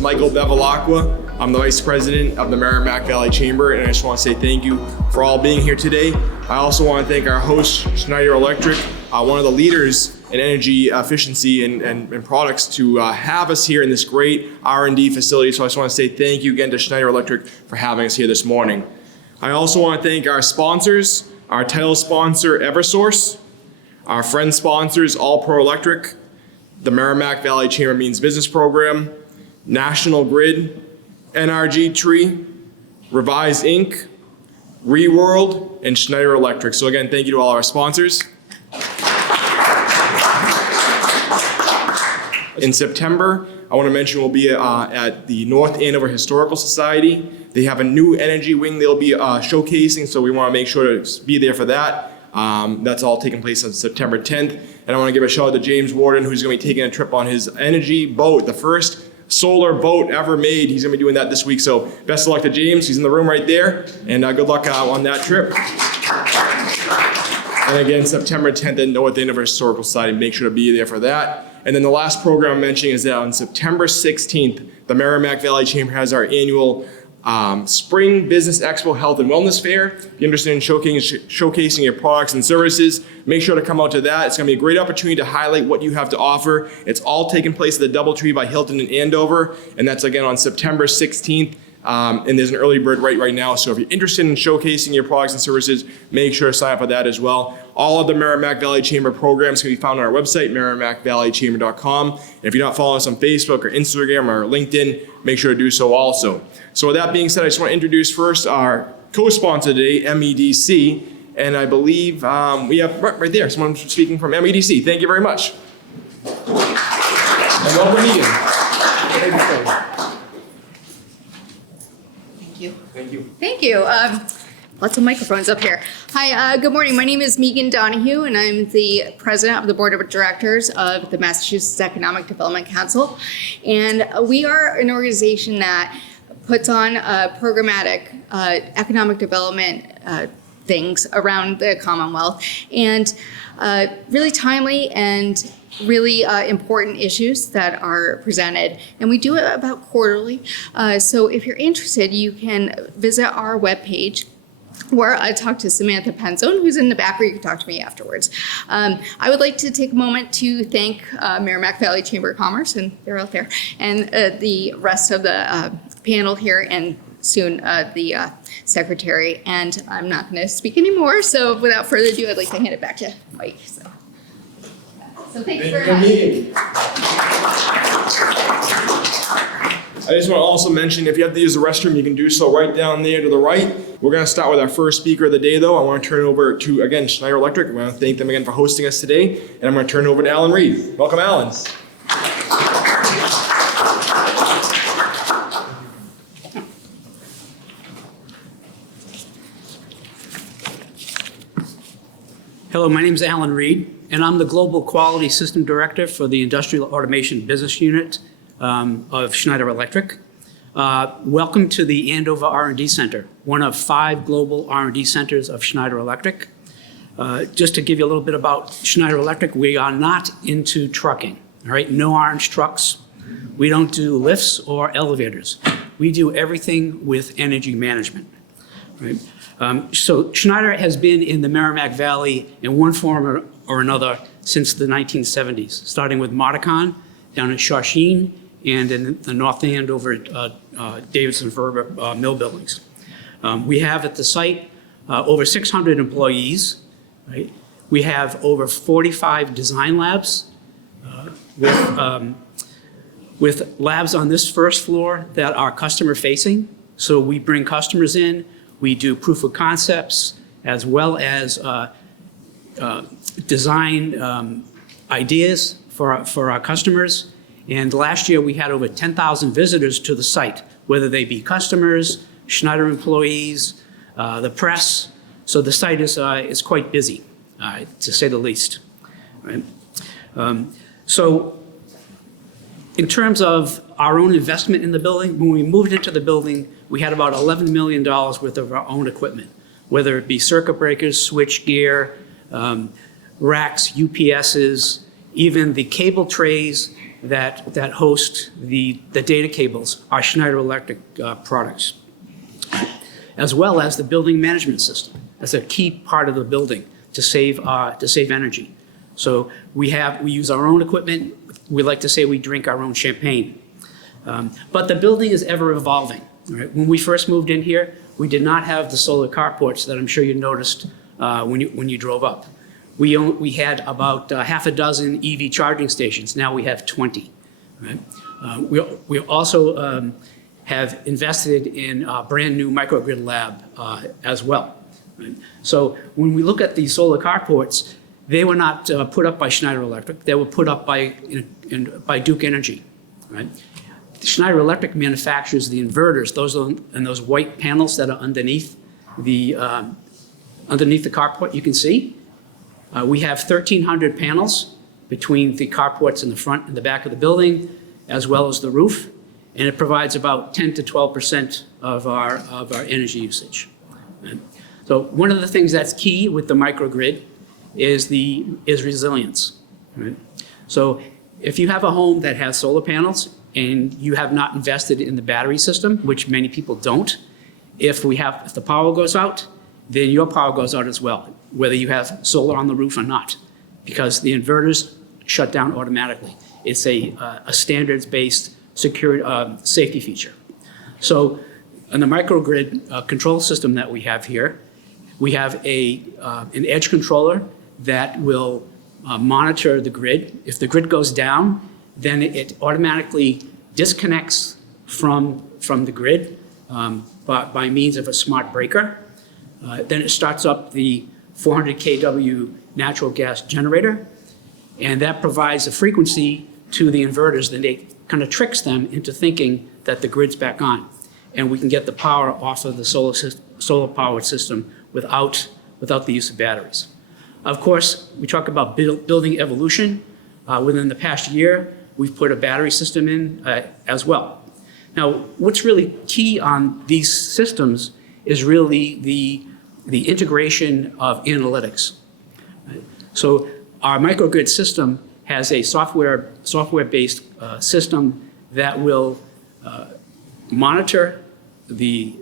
is Michael Bevilacqua. I'm the Vice President of the Merrimack Valley Chamber, and I just want to say thank you for all being here today. I also want to thank our host, Schneider Electric, one of the leaders in energy efficiency and products, to have us here in this great R&D facility. So I just want to say thank you again to Schneider Electric for having us here this morning. I also want to thank our sponsors, our title sponsor, Eversource, our friend sponsors, All Pro Electric, the Merrimack Valley Chamber Means Business Program, National Grid, NRG Tree, Revise Inc., ReWorld, and Schneider Electric. So again, thank you to all our sponsors. In September, I want to mention we'll be at the North Andover Historical Society. They have a new energy wing they'll be showcasing, so we want to make sure to be there for that. That's all taking place on September 10th. And I want to give a shout out to James Warden, who's going to be taking a trip on his energy boat, the first solar boat ever made. He's going to be doing that this week. So best of luck to James. He's in the room right there. And good luck on that trip. And again, September 10th at North Andover Historical Society. Make sure to be there for that. And then the last program I'm mentioning is that on September 16th, the Merrimack Valley Chamber has our annual Spring Business Expo Health and Wellness Fair. If you're interested in showcasing your products and services, make sure to come out to that. It's going to be a great opportunity to highlight what you have to offer. It's all taking place at the DoubleTree by Hilton in Andover, and that's again on September 16th. And there's an early bird right now. So if you're interested in showcasing your products and services, make sure to sign up for that as well. All of the Merrimack Valley Chamber programs can be found on our website, merrimackvalleychamber.com. And if you're not following us on Facebook or Instagram or LinkedIn, make sure to do so also. So with that being said, I just want to introduce first our co-sponsor today, MEDC. And I believe we have right there someone speaking from MEDC. Thank you very much. And welcome, Megan. Thank you. Thank you. Lots of microphones up here. Hi, good morning. My name is Megan Donahue, and I'm the president of the board of directors of the Massachusetts Economic Development Council. And we are an organization that puts on programmatic economic development things around the Commonwealth, and really timely and really important issues that are presented, and we do it about quarterly. So if you're interested, you can visit our webpage, where I talked to Samantha Penzone, who's in the back, or you can talk to me afterwards. I would like to take a moment to thank Merrimack Valley Chamber of Commerce, and they're out there, and the rest of the panel here, and soon the secretary. And I'm not going to speak anymore, so without further ado, I'd like to hand it back to Mike. So thank you very much. I just want to also mention, if you have to use the restroom, you can do so right down there to the right. We're going to start with our first speaker of the day, though. I want to turn it over to, again, Schneider Electric. I want to thank them again for hosting us today. And I'm going to turn it over to Alan Reed. Welcome, Alan. Hello, my name is Alan Reed, and I'm the Global Quality System Director for the Industrial Automation Business Unit of Schneider Electric. Welcome to the Andover R&D Center, one of 5 global R&D centers of Schneider Electric. Just to give you a little bit about Schneider Electric, we are not into trucking, all right? No orange trucks. We don't do lifts or elevators. We do everything with energy management, right? So Schneider has been in the Merrimack Valley in one form or another since the 1970s, starting with Modicon down at Shawsheen and in the North Andover Davidson Verber mill buildings. We have at the site over 600 employees. Right? We have over 45 design labs with labs on this first floor that are customer facing. So we bring customers in. We do proof of concepts as well as design ideas for our customers. And last year we had over 10,000 visitors to the site, whether they be customers, Schneider employees, the press. So the site is quite busy, to say the least. Right? So in terms of our own investment in the building, when we moved into the building, we had about $11 million worth of our own equipment, whether it be circuit breakers, switch gear, racks, UPSs, even the cable trays that host the data cables are Schneider Electric products, as well as the building management system. That's a key part of the building to save energy. So we use our own equipment. We like to say we drink our own champagne. But the building is ever evolving. Right? When we first moved in here, we did not have the solar carports that I'm sure you noticed when you drove up. We had about half a dozen EV charging stations. Now we have 20. Right? We also have invested in a brand new microgrid lab as well. Right? So when we look at these solar carports, they were not put up by Schneider Electric. They were put up by Duke Energy. Right? Schneider Electric manufactures the inverters, those white panels that are underneath the carport you can see. We have 1,300 panels between the carports in the front and the back of the building, as well as the roof, and it provides about 10 to 12% of our energy usage. Right? So one of the things that's key with the microgrid is resilience. Right? So if you have a home that has solar panels and you have not invested in the battery system, which many people don't, if the power goes out, then your power goes out as well, whether you have solar on the roof or not, because the inverters shut down automatically. It's a standards-based safety feature. So in the microgrid control system that we have here, we have an edge controller that will monitor the grid. If the grid goes down, then it automatically disconnects from the grid by means of a smart breaker. Then it starts up the 400 kW natural gas generator, and that provides a frequency to the inverters. Then it kind of tricks them into thinking that the grid's back on, and we can get the power off of the solar powered system without the use of batteries. Of course, we talk about building evolution. Within the past year, we've put a battery system in as well. Now, what's really key on these systems is really the integration of analytics. Right? So our microgrid system has a software-based system that will monitor the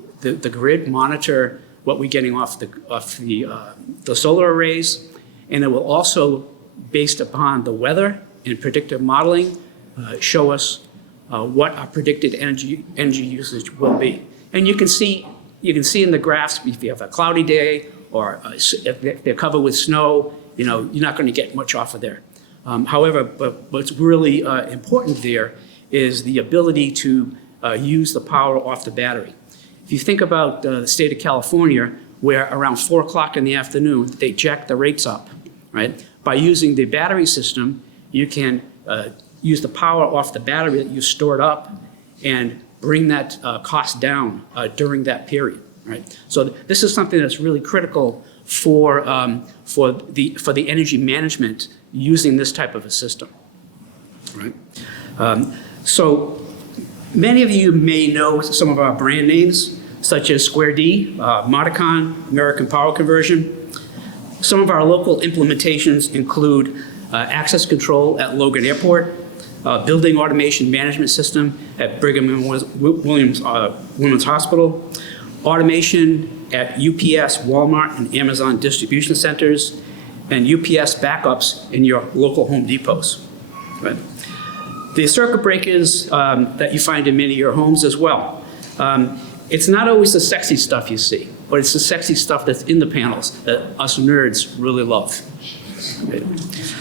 grid, monitor what we're getting off the solar arrays, and it will also, based upon the weather and predictive modeling, show us what our predicted energy usage will be. And you can see in the graphs if you have a cloudy day or if they're covered with snow, you're not going to get much off of there. However, but what's really important there is the ability to use the power off the battery. If you think about the state of California, where around 4 o'clock in the afternoon, they jack the rates up, right? By using the battery system, you can use the power off the battery that you stored up and bring that cost down during that period, right? So this is something that's really critical for the energy management using this type of a system, right? So many of you may know some of our brand names, such as Square D, Modicon, American Power Conversion. Some of our local implementations include access control at Logan Airport, building automation management system at Brigham and Women's Hospital, automation at UPS, Walmart, and Amazon distribution centers, and UPS backups in your local Home Depots. Right? The circuit breakers that you find in many of your homes as well. It's not always the sexy stuff you see, but it's the sexy stuff that's in the panels that us nerds really love. Right?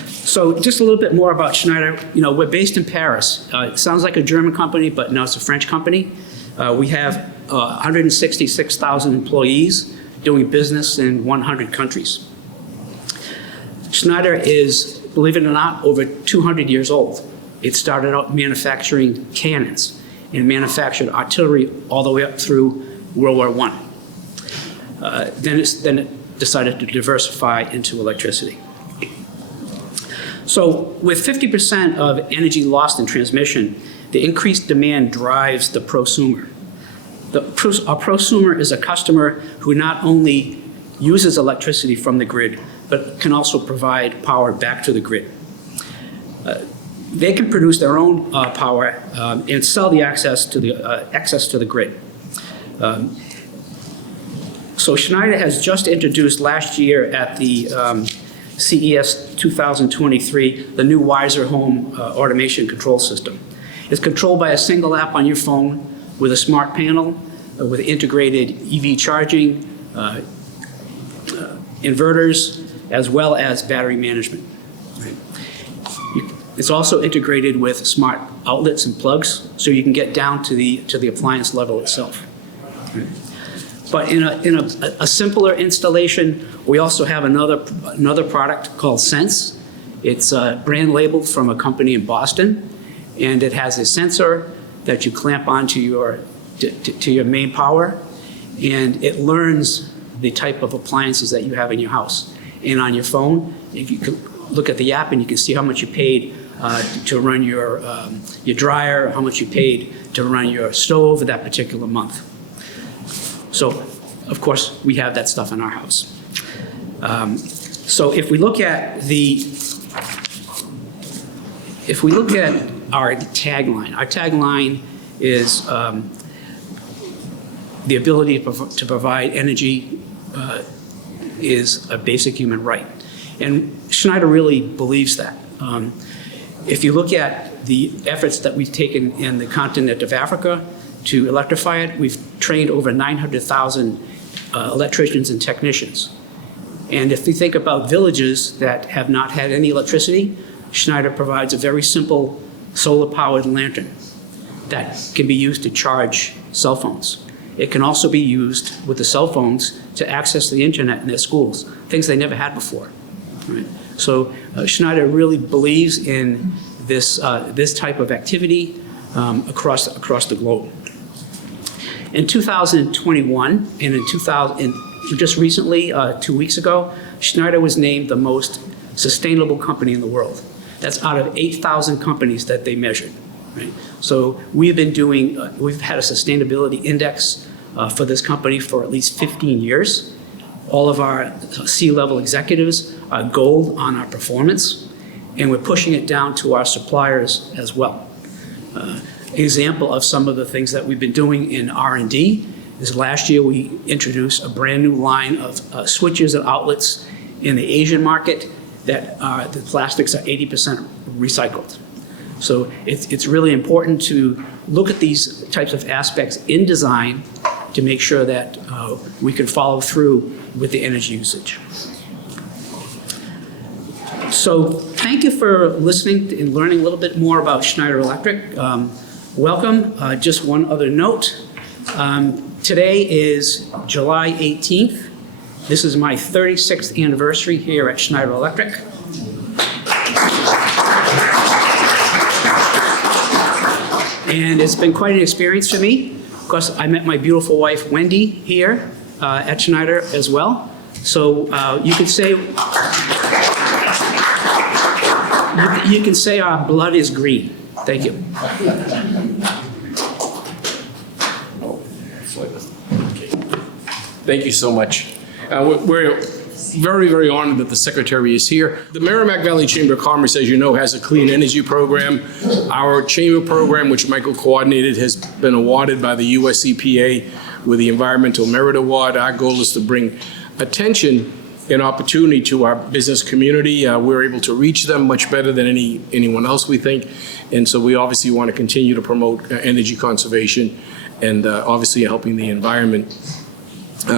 So just a little bit more about Schneider. We're based in Paris. It sounds like a German company, but no, it's a French company. We have 166,000 employees doing business in 100 countries. Schneider is, believe it or not, over 200 years old. It started out manufacturing cannons and manufactured artillery all the way up through World War I. Then it decided to diversify into electricity. So with 50% of energy lost in transmission, the increased demand drives the prosumer. A prosumer is a customer who not only uses electricity from the grid, but can also provide power back to the grid. they can produce their own power and sell the excess to the grid. So Schneider has just introduced last year at the CES 2023 the new Wiser Home automation control system. It's controlled by a single app on your phone with a smart panel with integrated EV charging, inverters, as well as battery management. It's also integrated with smart outlets and plugs, so you can get down to the appliance level itself. But in a simpler installation, we also have another product called Sense. It's brand labeled from a company in Boston, and it has a sensor that you clamp onto your main power, and it learns the type of appliances that you have in your house. And on your phone, if you can look at the app and you can see how much you paid to run your dryer, how much you paid to run your stove that particular month. So, of course, we have that stuff in our house. So if we look at our tagline is the ability to provide energy is a basic human right. And Schneider really believes that. If you look at the efforts that we've taken in the continent of Africa to electrify it, we've trained over 900,000 electricians and technicians. And if you think about villages that have not had any electricity, Schneider provides a very simple solar-powered lantern that can be used to charge cell phones. It can also be used with the cell phones to access the internet in their schools, things they never had before. Right? So Schneider really believes in this type of activity across the globe. In 2021, and just recently, 2 weeks ago, Schneider was named the most sustainable company in the world. That's out of 8,000 companies that they measured. Right? So we've had a sustainability index for this company for at least 15 years. All of our C-level executives are gold on our performance, and we're pushing it down to our suppliers as well. Example of some of the things that we've been doing in R&D is last year we introduced a brand new line of switches and outlets in the Asian market that the plastics are 80% recycled. So it's really important to look at these types of aspects in design to make sure that we can follow through with the energy usage. So thank you for listening and learning a little bit more about Schneider Electric. Welcome. Just one other note. Today is July 18th. This is my 36th anniversary here at Schneider Electric. And it's been quite an experience for me. Of course, I met my beautiful wife, Wendy, here at Schneider as well. So you could say our blood is green. Thank you. Thank you so much. We're very, very honored that the Secretary is here. The Merrimack Valley Chamber of Commerce, as you know, has a clean energy program. Our chamber program, which Michael coordinated, has been awarded by the US EPA with the Environmental Merit Award. Our goal is to bring attention and opportunity to our business community. We're able to reach them much better than anyone else, we think. And so we obviously want to continue to promote energy conservation and obviously helping the environment.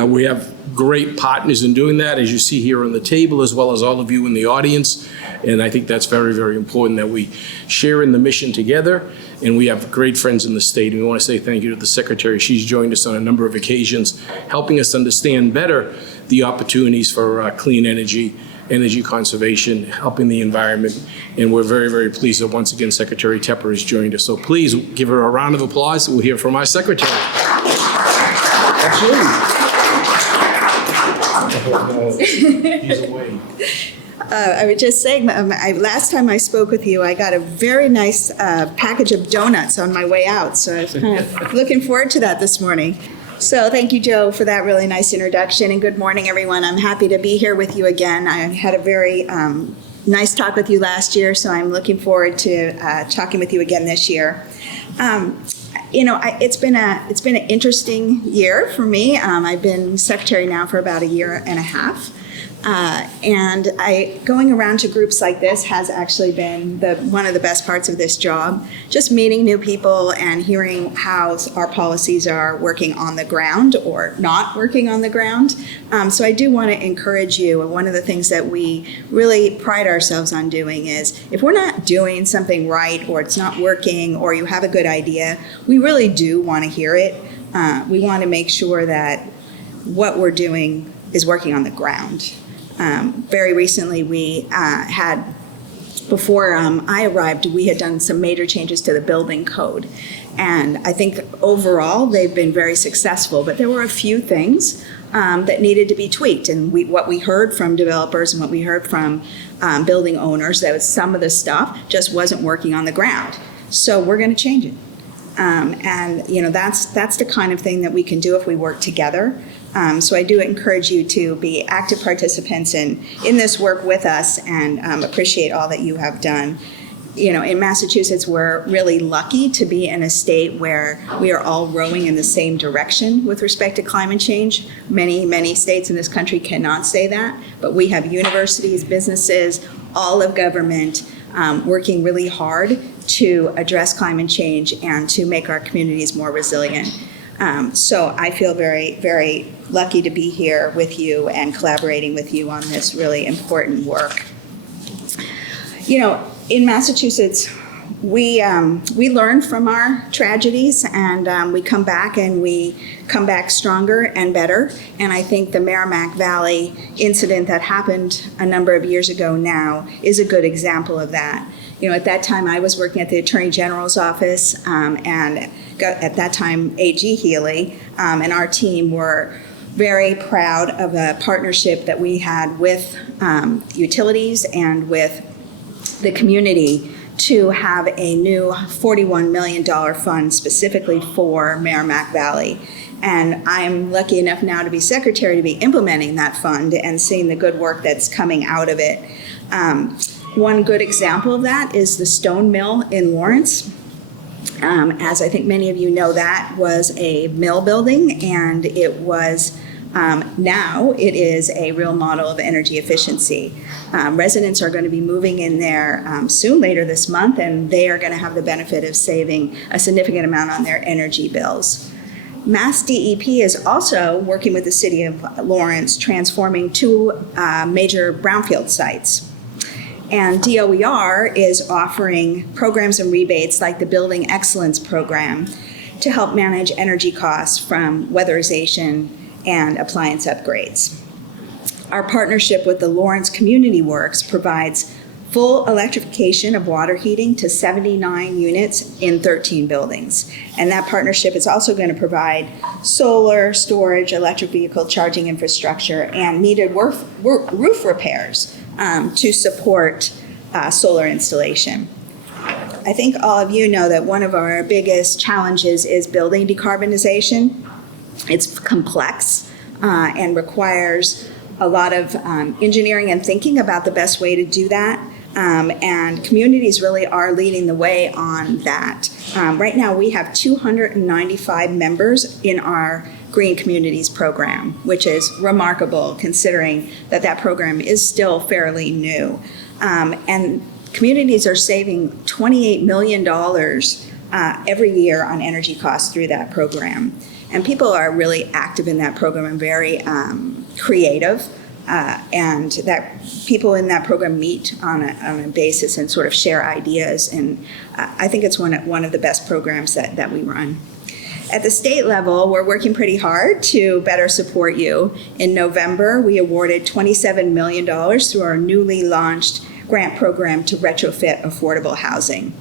We have great partners in doing that, as you see here on the table, as well as all of you in the audience. And I think that's very, very important that we share in the mission together. And we have great friends in the state. And we want to say thank you to the Secretary. She's joined us on a number of occasions, helping us understand better the opportunities for clean energy, energy conservation, helping the environment. And we're very, very pleased that once again Secretary Tepper has joined us. So please give her a round of applause. We'll hear from our Secretary. Absolutely. He's away. I was just saying, last time I spoke with you, I got a very nice package of donuts on my way out, so I was kind of looking forward to that this morning. So thank you, Joe, for that really nice introduction, and good morning, everyone. I'm happy to be here with you again. I had a very nice talk with you last year, so I'm looking forward to talking with you again this year. It's been an interesting year for me. I've been secretary now for about a year and a half. And going around to groups like this has actually been one of the best parts of this job, just meeting new people and hearing how our policies are working on the ground or not working on the ground. So I do want to encourage you, and one of the things that we really pride ourselves on doing is if we're not doing something right or it's not working or you have a good idea, we really do want to hear it. We want to make sure that what we're doing is working on the ground. Very recently, we had, before I arrived, we had done some major changes to the building code. And I think overall, they've been very successful, but there were a few things that needed to be tweaked. And what we heard from developers and what we heard from building owners, that was some of the stuff just wasn't working on the ground. So we're going to change it. That's the kind of thing that we can do if we work together. So I do encourage you to be active participants in this work with us and appreciate all that you have done. In Massachusetts, we're really lucky to be in a state where we are all rowing in the same direction with respect to climate change. Many, many states in this country cannot say that, but we have universities, businesses, all of government working really hard to address climate change and to make our communities more resilient. So I feel very, very lucky to be here with you and collaborating with you on this really important work. In Massachusetts, we learn from our tragedies, and we come back stronger and better. And I think the Merrimack Valley incident that happened a number of years ago now is a good example of that. At that time, I was working at the Attorney General's office, and at that time, A.G. Healy, and our team were very proud of a partnership that we had with utilities and with the community to have a new $41 million fund specifically for Merrimack Valley. And I'm lucky enough now to be secretary to be implementing that fund and seeing the good work that's coming out of it. One good example of that is the stone mill in Lawrence. As I think many of you know, that was a mill building, and it was now it is a real model of energy efficiency. Residents are going to be moving in there soon, later this month, and they are going to have the benefit of saving a significant amount on their energy bills. Mass DEP is also working with the city of Lawrence, transforming two major brownfield sites. And DOER is offering programs and rebates like the Building Excellence Program to help manage energy costs from weatherization and appliance upgrades. Our partnership with the Lawrence Community Works provides full electrification of water heating to 79 units in 13 buildings. And that partnership is also going to provide solar, storage, electric vehicle charging infrastructure, and needed roof repairs to support solar installation. I think all of you know that one of our biggest challenges is building decarbonization. It's complex and requires a lot of engineering and thinking about the best way to do that. And communities really are leading the way on that. Right now, we have 295 members in our Green Communities program, which is remarkable considering that program is still fairly new. And communities are saving $28 million every year on energy costs through that program. And people are really active in that program and very creative. And that people in that program meet on a basis and sort of share ideas. And I think it's one of the best programs that we run. At the state level, we're working pretty hard to better support you. In November, we awarded $27 million through our newly launched grant program to retrofit affordable housing.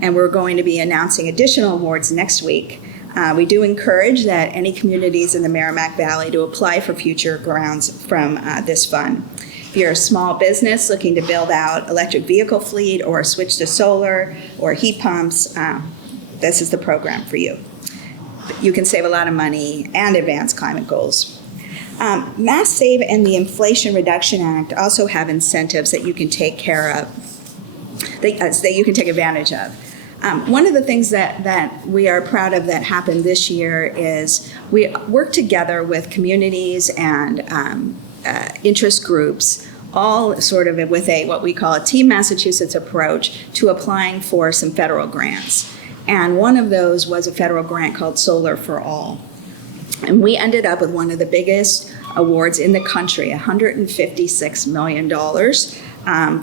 And we're going to be announcing additional awards next week. We do encourage that any communities in the Merrimack Valley to apply for future grants from this fund. If you're a small business looking to build out electric vehicle fleet or switch to solar or heat pumps, this is the program for you. You can save a lot of money and advance climate goals. Mass Save and the Inflation Reduction Act also have incentives that you can take care of, that you can take advantage of. One of the things that we are proud of that happened this year is we worked together with communities and interest groups, all sort of with what we call a Team Massachusetts approach to applying for some federal grants. And one of those was a federal grant called Solar for All. And we ended up with one of the biggest awards in the country, $156 million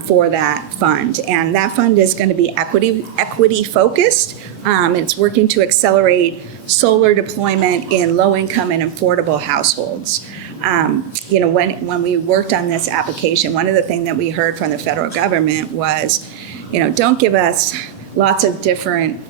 for that fund. And that fund is going to be equity focused. It's working to accelerate solar deployment in low-income and affordable households. When we worked on this application, one of the things that we heard from the federal government was, don't give us lots of different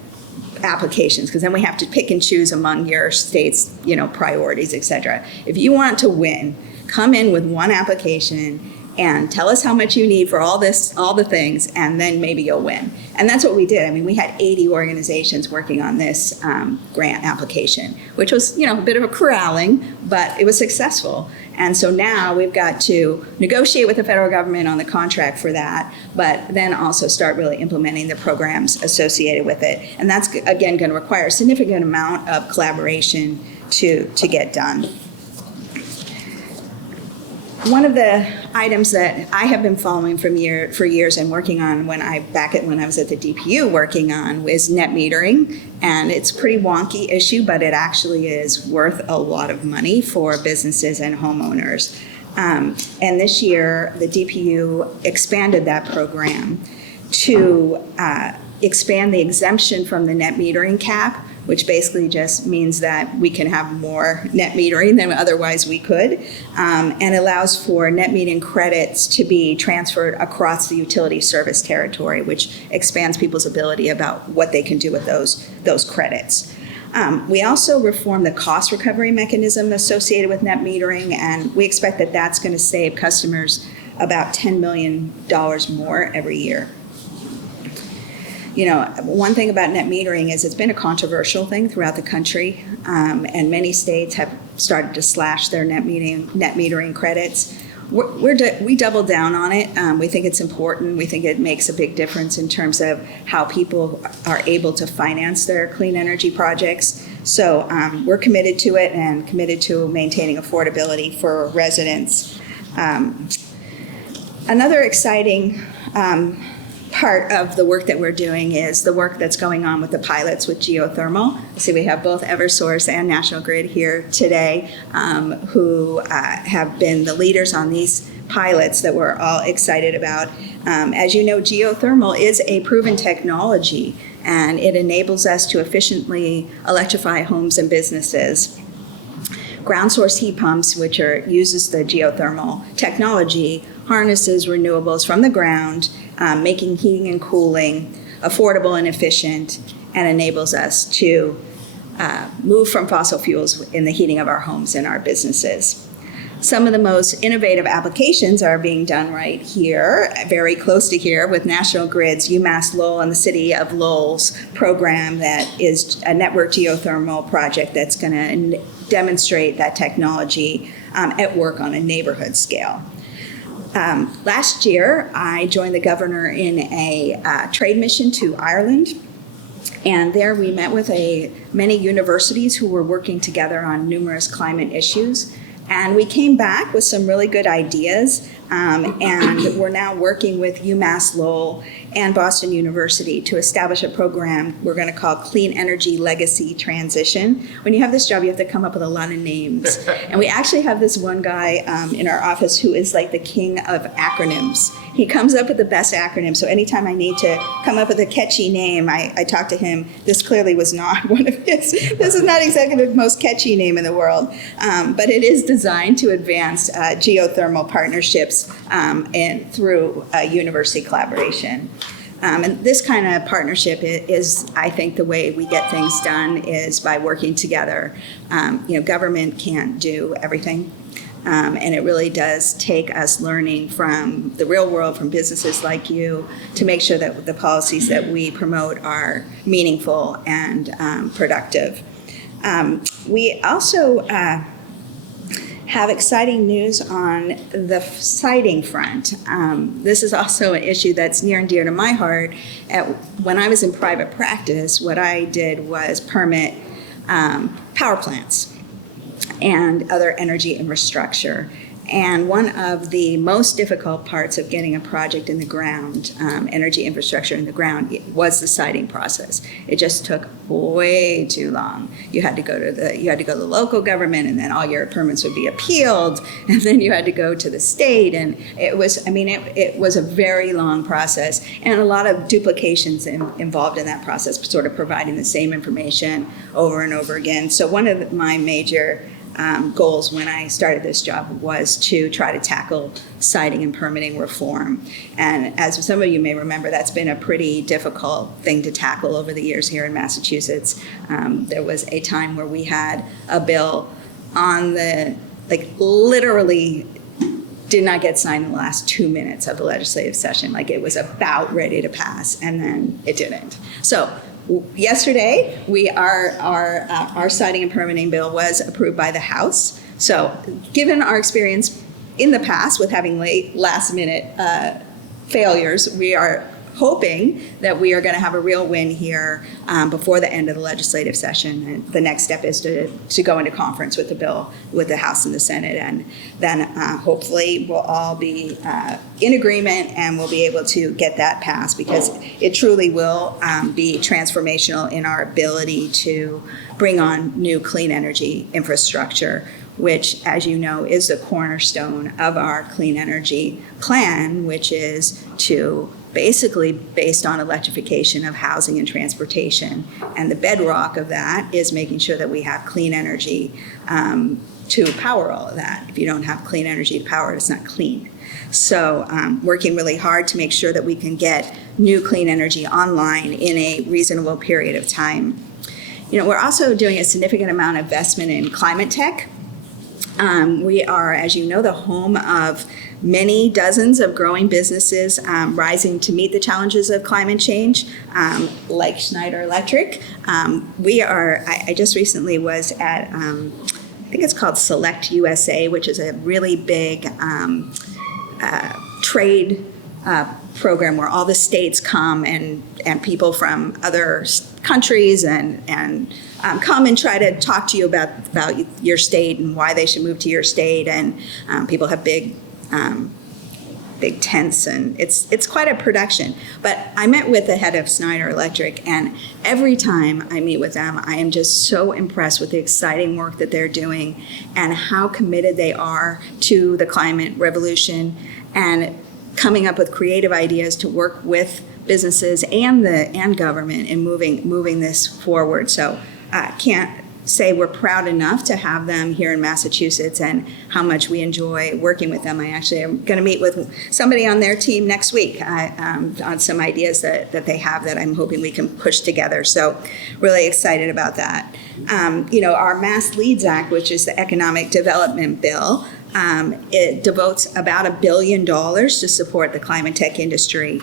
applications, because then we have to pick and choose among your state's, priorities, et cetera. If you want to win, come in with one application and tell us how much you need for all the things, and then maybe you'll win. And that's what we did. I mean, we had 80 organizations working on this grant application, which was, a bit of a corralling, but it was successful. And so now we've got to negotiate with the federal government on the contract for that, but then also start really implementing the programs associated with it. And that's, again, going to require a significant amount of collaboration to get done. One of the items that I have been following for years and working on when I was at the DPU working on was net metering. And it's a pretty wonky issue, but it actually is worth a lot of money for businesses and homeowners. And this year, the DPU expanded that program to expand the exemption from the net metering cap, which basically just means that we can have more net metering than otherwise we could, and allows for net metering credits to be transferred across the utility service territory, which expands people's ability about what they can do with those credits. We also reformed the cost recovery mechanism associated with net metering, and we expect that that's going to save customers about $10 million more every year. One thing about net metering is it's been a controversial thing throughout the country, and many states have started to slash their net metering credits. We doubled down on it. We think it's important. We think it makes a big difference in terms of how people are able to finance their clean energy projects. So we're committed to it and committed to maintaining affordability for residents. Another exciting part of the work that we're doing is the work that's going on with the pilots with geothermal. So we have both Eversource and National Grid here today who have been the leaders on these pilots that we're all excited about. As you know, geothermal is a proven technology, and it enables us to efficiently electrify homes and businesses. Ground source heat pumps, which uses the geothermal technology, harnesses renewables from the ground, making heating and cooling affordable and efficient, and enables us to move from fossil fuels in the heating of our homes and our businesses. Some of the most innovative applications are being done right here, very close to here, with National Grid's UMass Lowell and the City of Lowell's program that is a network geothermal project that's going to demonstrate that technology at work on a neighborhood scale. Last year, I joined the governor in a trade mission to Ireland, and there we met with many universities who were working together on numerous climate issues. And we came back with some really good ideas, and we're now working with UMass Lowell and Boston University to establish a program we're going to call Clean Energy Legacy Transition. When you have this job, you have to come up with a lot of names. And we actually have this one guy in our office who is like the king of acronyms. He comes up with the best acronyms. So anytime I need to come up with a catchy name, I talk to him. This clearly was not one of his. This is not exactly the most catchy name in the world, but it is designed to advance geothermal partnerships and through university collaboration. And this kind of partnership is, I think, the way we get things done is by working together. Government can't do everything. And it really does take us learning from the real world, from businesses like you, to make sure that the policies that we promote are meaningful and productive. We also have exciting news on the siting front. This is also an issue that's near and dear to my heart. When I was in private practice, what I did was permit power plants and other energy infrastructure. And one of the most difficult parts of getting a project in the ground, energy infrastructure in the ground, was the siting process. It just took way too long. You had to go to the local government, and then all your permits would be appealed, and then you had to go to the state, and it was a very long process, and a lot of duplications involved in that process, sort of providing the same information over and over again. So one of my major goals when I started this job was to try to tackle siting and permitting reform. And as some of you may remember, that's been a pretty difficult thing to tackle over the years here in Massachusetts. There was a time where we had a bill on literally did not get signed in the last 2 minutes of the legislative session. It was about ready to pass, and then it didn't. So yesterday, our siting and permitting bill was approved by the House. So given our experience in the past with having last-minute failures, we are hoping that we are going to have a real win here before the end of the legislative session. And the next step is to go into conference with the bill with the House and the Senate, and then hopefully we'll all be in agreement and we'll be able to get that passed, because it truly will be transformational in our ability to bring on new clean energy infrastructure, which, as you know, is the cornerstone of our clean energy plan, which is to basically based on electrification of housing and transportation. And the bedrock of that is making sure that we have clean energy to power all of that. If you don't have clean energy to power it, it's not clean. So working really hard to make sure that we can get new clean energy online in a reasonable period of time. We're also doing a significant amount of investment in climate tech. We are, as you know, the home of many dozens of growing businesses rising to meet the challenges of climate change, like Schneider Electric. I just recently was at, I think it's called Select USA, which is a really big trade program where all the states come and people from other countries and come and try to talk to you about your state and why they should move to your state. And people have big tents, and it's quite a production. But I met with the head of Schneider Electric, and every time I meet with them, I am just so impressed with the exciting work that they're doing and how committed they are to the climate revolution and coming up with creative ideas to work with businesses and government in moving this forward. So I can't say we're proud enough to have them here in Massachusetts and how much we enjoy working with them. I actually am going to meet with somebody on their team next week on some ideas that they have that I'm hoping we can push together. So really excited about that. Our Mass Leads Act, which is the economic development bill, it devotes about $1 billion to support the climate tech industry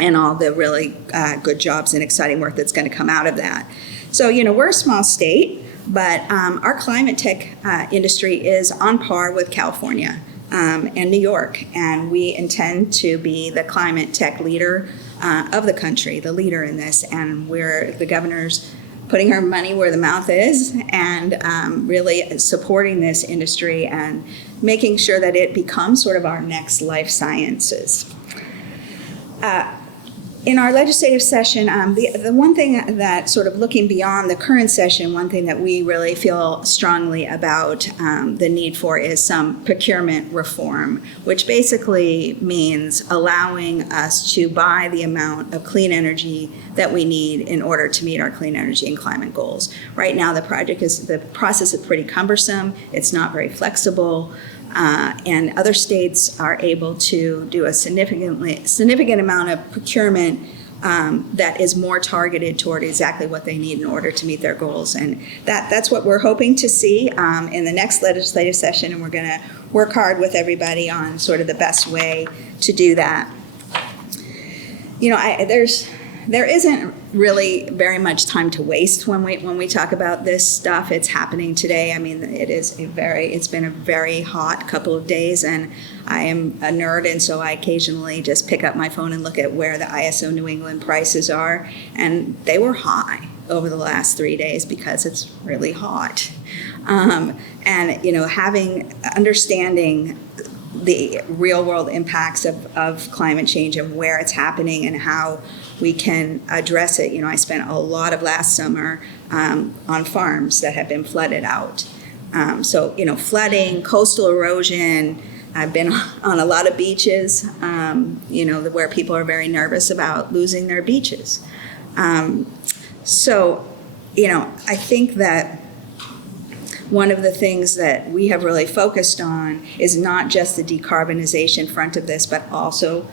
and all the really good jobs and exciting work that's going to come out of that. So, we're a small state, but our climate tech industry is on par with California and New York, and we intend to be the climate tech leader of the country, the leader in this, and the governor's putting her money where the mouth is and really supporting this industry and making sure that it becomes sort of our next life sciences. In our legislative session, the one thing that sort of looking beyond the current session, one thing that we really feel strongly about the need for is some procurement reform, which basically means allowing us to buy the amount of clean energy that we need in order to meet our clean energy and climate goals. Right now, the process is pretty cumbersome. It's not very flexible. And other states are able to do a significant amount of procurement that is more targeted toward exactly what they need in order to meet their goals. And that's what we're hoping to see in the next legislative session, and we're going to work hard with everybody on sort of the best way to do that. there isn't really very much time to waste when we talk about this stuff. It's happening today. I mean, it's been a very hot couple of days, and I am a nerd, and so I occasionally just pick up my phone and look at where the ISO New England prices are, and they were high over the last 3 days because it's really hot. And, understanding the real world impacts of climate change and where it's happening and how we can address it. I spent a lot of last summer on farms that have been flooded out. Flooding, coastal erosion. I've been on a lot of beaches, where people are very nervous about losing their beaches. I think that one of the things that we have really focused on is not just the decarbonization front of this, but also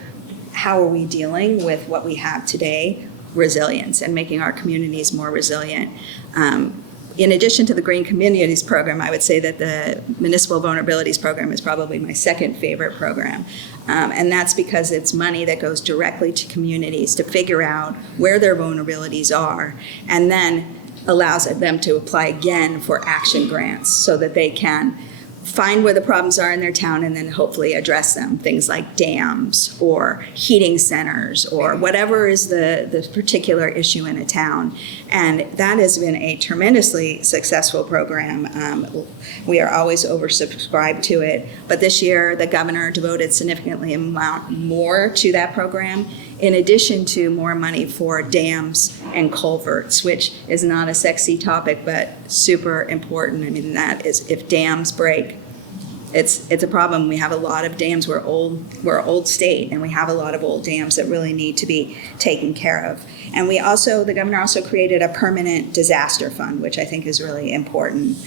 how are we dealing with what we have today, resilience, and making our communities more resilient. In addition to the Green Communities Program, I would say that the Municipal Vulnerabilities Program is probably my second favorite program. And that's because it's money that goes directly to communities to figure out where their vulnerabilities are, and then allows them to apply again for action grants so that they can find where the problems are in their town and then hopefully address them. Things like dams or heating centers or whatever is the particular issue in a town. And that has been a tremendously successful program. We are always oversubscribed to it. But this year, the governor devoted significantly amount more to that program, in addition to more money for dams and culverts, which is not a sexy topic, but super important. I mean, that is, if dams break, it's a problem. We have a lot of dams. We're an old state, and we have a lot of old dams that really need to be taken care of. And the governor also created a permanent disaster fund, which I think is really important.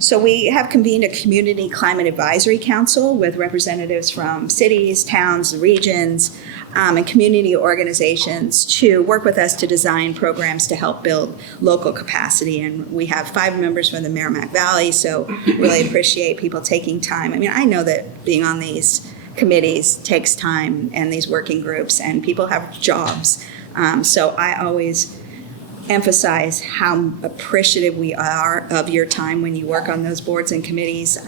So we have convened a community climate advisory council with representatives from cities, towns, regions, and community organizations to work with us to design programs to help build local capacity. And we have 5 members from the Merrimack Valley, so really appreciate people taking time. I mean, I know that being on these committees takes time, and these working groups, and people have jobs. So I always emphasize how appreciative we are of your time when you work on those boards and committees.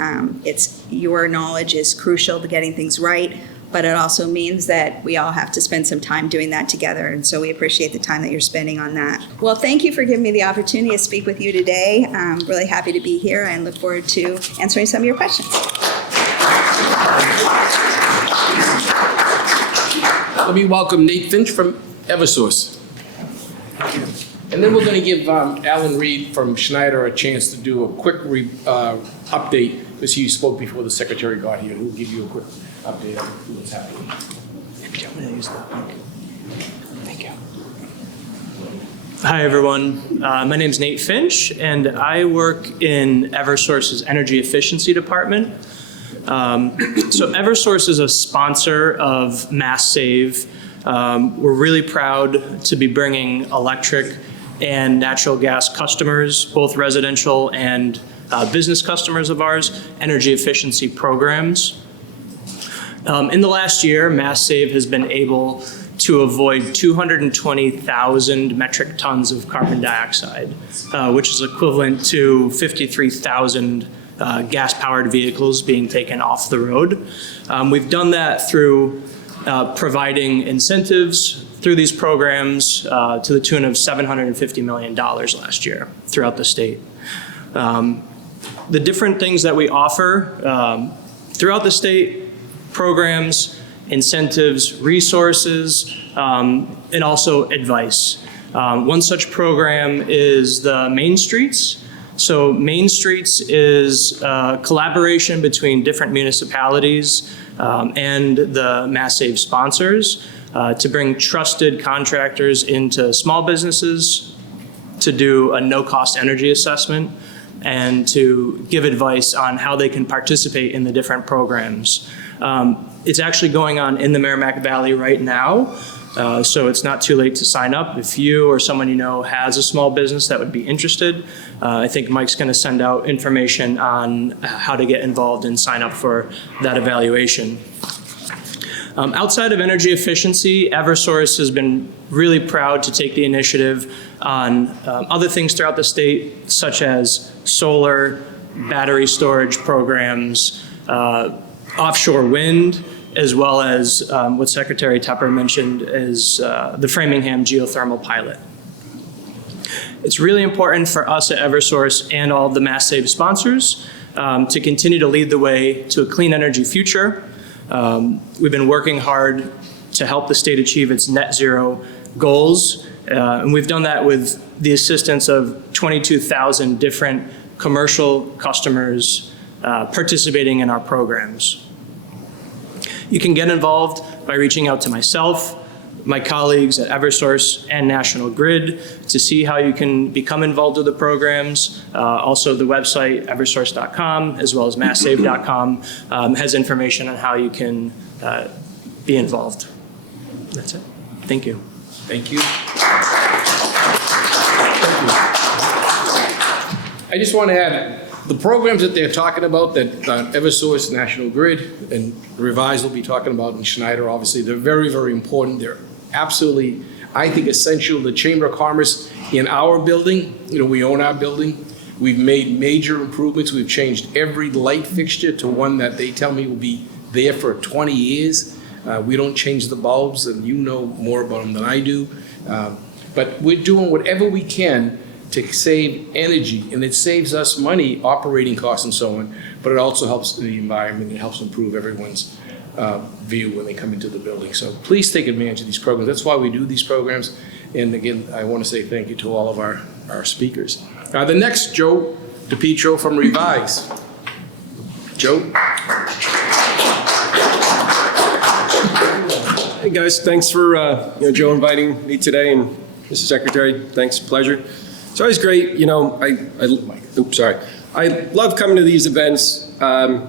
Your knowledge is crucial to getting things right, but it also means that we all have to spend some time doing that together, and so we appreciate the time that you're spending on that. Well, thank you for giving me the opportunity to speak with you today. I'm really happy to be here and look forward to answering some of your questions. Let me welcome Nate Finch from Eversource. And then we're going to give Alan Reed from Schneider a chance to do a quick update, because he spoke before the secretary got here. He'll give you a quick update on what's happening. Thank you. Hi, everyone. My name is Nate Finch, and I work in Eversource's Energy Efficiency Department. So Eversource is a sponsor of Mass Save. We're really proud to be bringing electric and natural gas customers, both residential and business customers of ours, energy efficiency programs. In the last year, Mass Save has been able to avoid 220,000 metric tons of carbon dioxide, which is equivalent to 53,000 gas-powered vehicles being taken off the road. We've done that through providing incentives through these programs to the tune of $750 million last year throughout the state. The different things that we offer throughout the state, programs, incentives, resources, and also advice. One such program is the Main Streets. So Main Streets is a collaboration between different municipalities and the Mass Save sponsors to bring trusted contractors into small businesses to do a no-cost energy assessment and to give advice on how they can participate in the different programs. It's actually going on in the Merrimack Valley right now, so it's not too late to sign up. If you or someone you know has a small business that would be interested, I think Mike's going to send out information on how to get involved and sign up for that evaluation. Outside of energy efficiency, Eversource has been really proud to take the initiative on other things throughout the state, such as solar, battery storage programs, offshore wind, as well as what Secretary Tepper mentioned is the Framingham geothermal pilot. It's really important for us at Eversource and all of the Mass Save sponsors to continue to lead the way to a clean energy future. We've been working hard to help the state achieve its net zero goals, and we've done that with the assistance of 22,000 different commercial customers participating in our programs. You can get involved by reaching out to myself, my colleagues at Eversource and National Grid to see how you can become involved with the programs. Also, the website, eversource.com, as well as masssave.com, has information on how you can be involved. That's it. Thank you. Thank you. I just want to add, the programs that they're talking about that Eversource, National Grid, and Revise will be talking about in Schneider, obviously, they're very, very important. They're absolutely, I think, essential. The Chamber of Commerce in our building, we own our building. We've made major improvements. We've changed every light fixture to one that they tell me will be there for 20 years. We don't change the bulbs, and you know more about them than I do. But we're doing whatever we can to save energy, and it saves us money, operating costs and so on, but it also helps the environment. It helps improve everyone's view when they come into the building. So please take advantage of these programs. That's why we do these programs. And again, I want to say thank you to all of our speakers. The next, Joe DiPietro from Revise. Joe? Hey guys, thanks for Joe inviting me today, and Mr. Secretary, thanks, pleasure. It's always great, I love coming to these events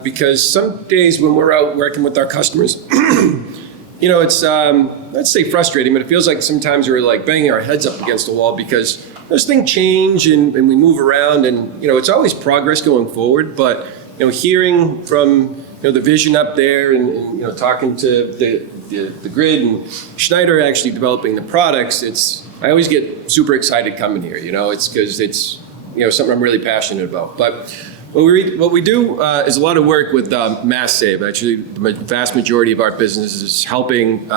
because some days when we're out working with our customers, it's, let's say frustrating, but it feels like sometimes we're like banging our heads up against the wall because those things change and we move around and, it's always progress going forward, but, hearing from, the vision up there and talking to the grid and Schneider actually developing the products, I always get super excited coming here, it's because it's, something I'm really passionate about. But what we do is a lot of work with Mass Save. Actually, the vast majority of our business is helping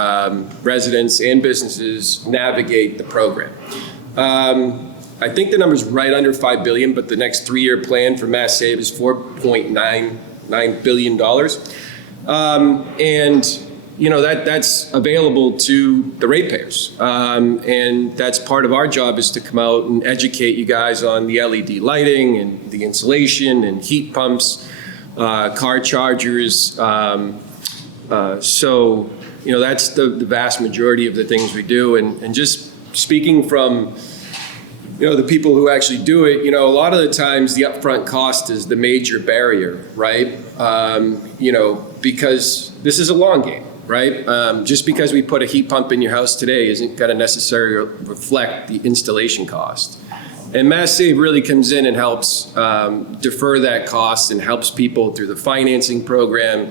residents and businesses navigate the program. I think the number's right under $5 billion, but the next 3-year plan for Mass Save is $4.99 billion. That's available to the ratepayers. And that's part of our job is to come out and educate you guys on the LED lighting and the insulation and heat pumps, car chargers. So, that's the vast majority of the things we do. And just speaking from, the people who actually do it, a lot of the times the upfront cost is the major barrier, right? Because this is a long game. Right? Just because we put a heat pump in your house today isn't going to necessarily reflect the installation cost. And Mass Save really comes in and helps defer that cost and helps people through the financing program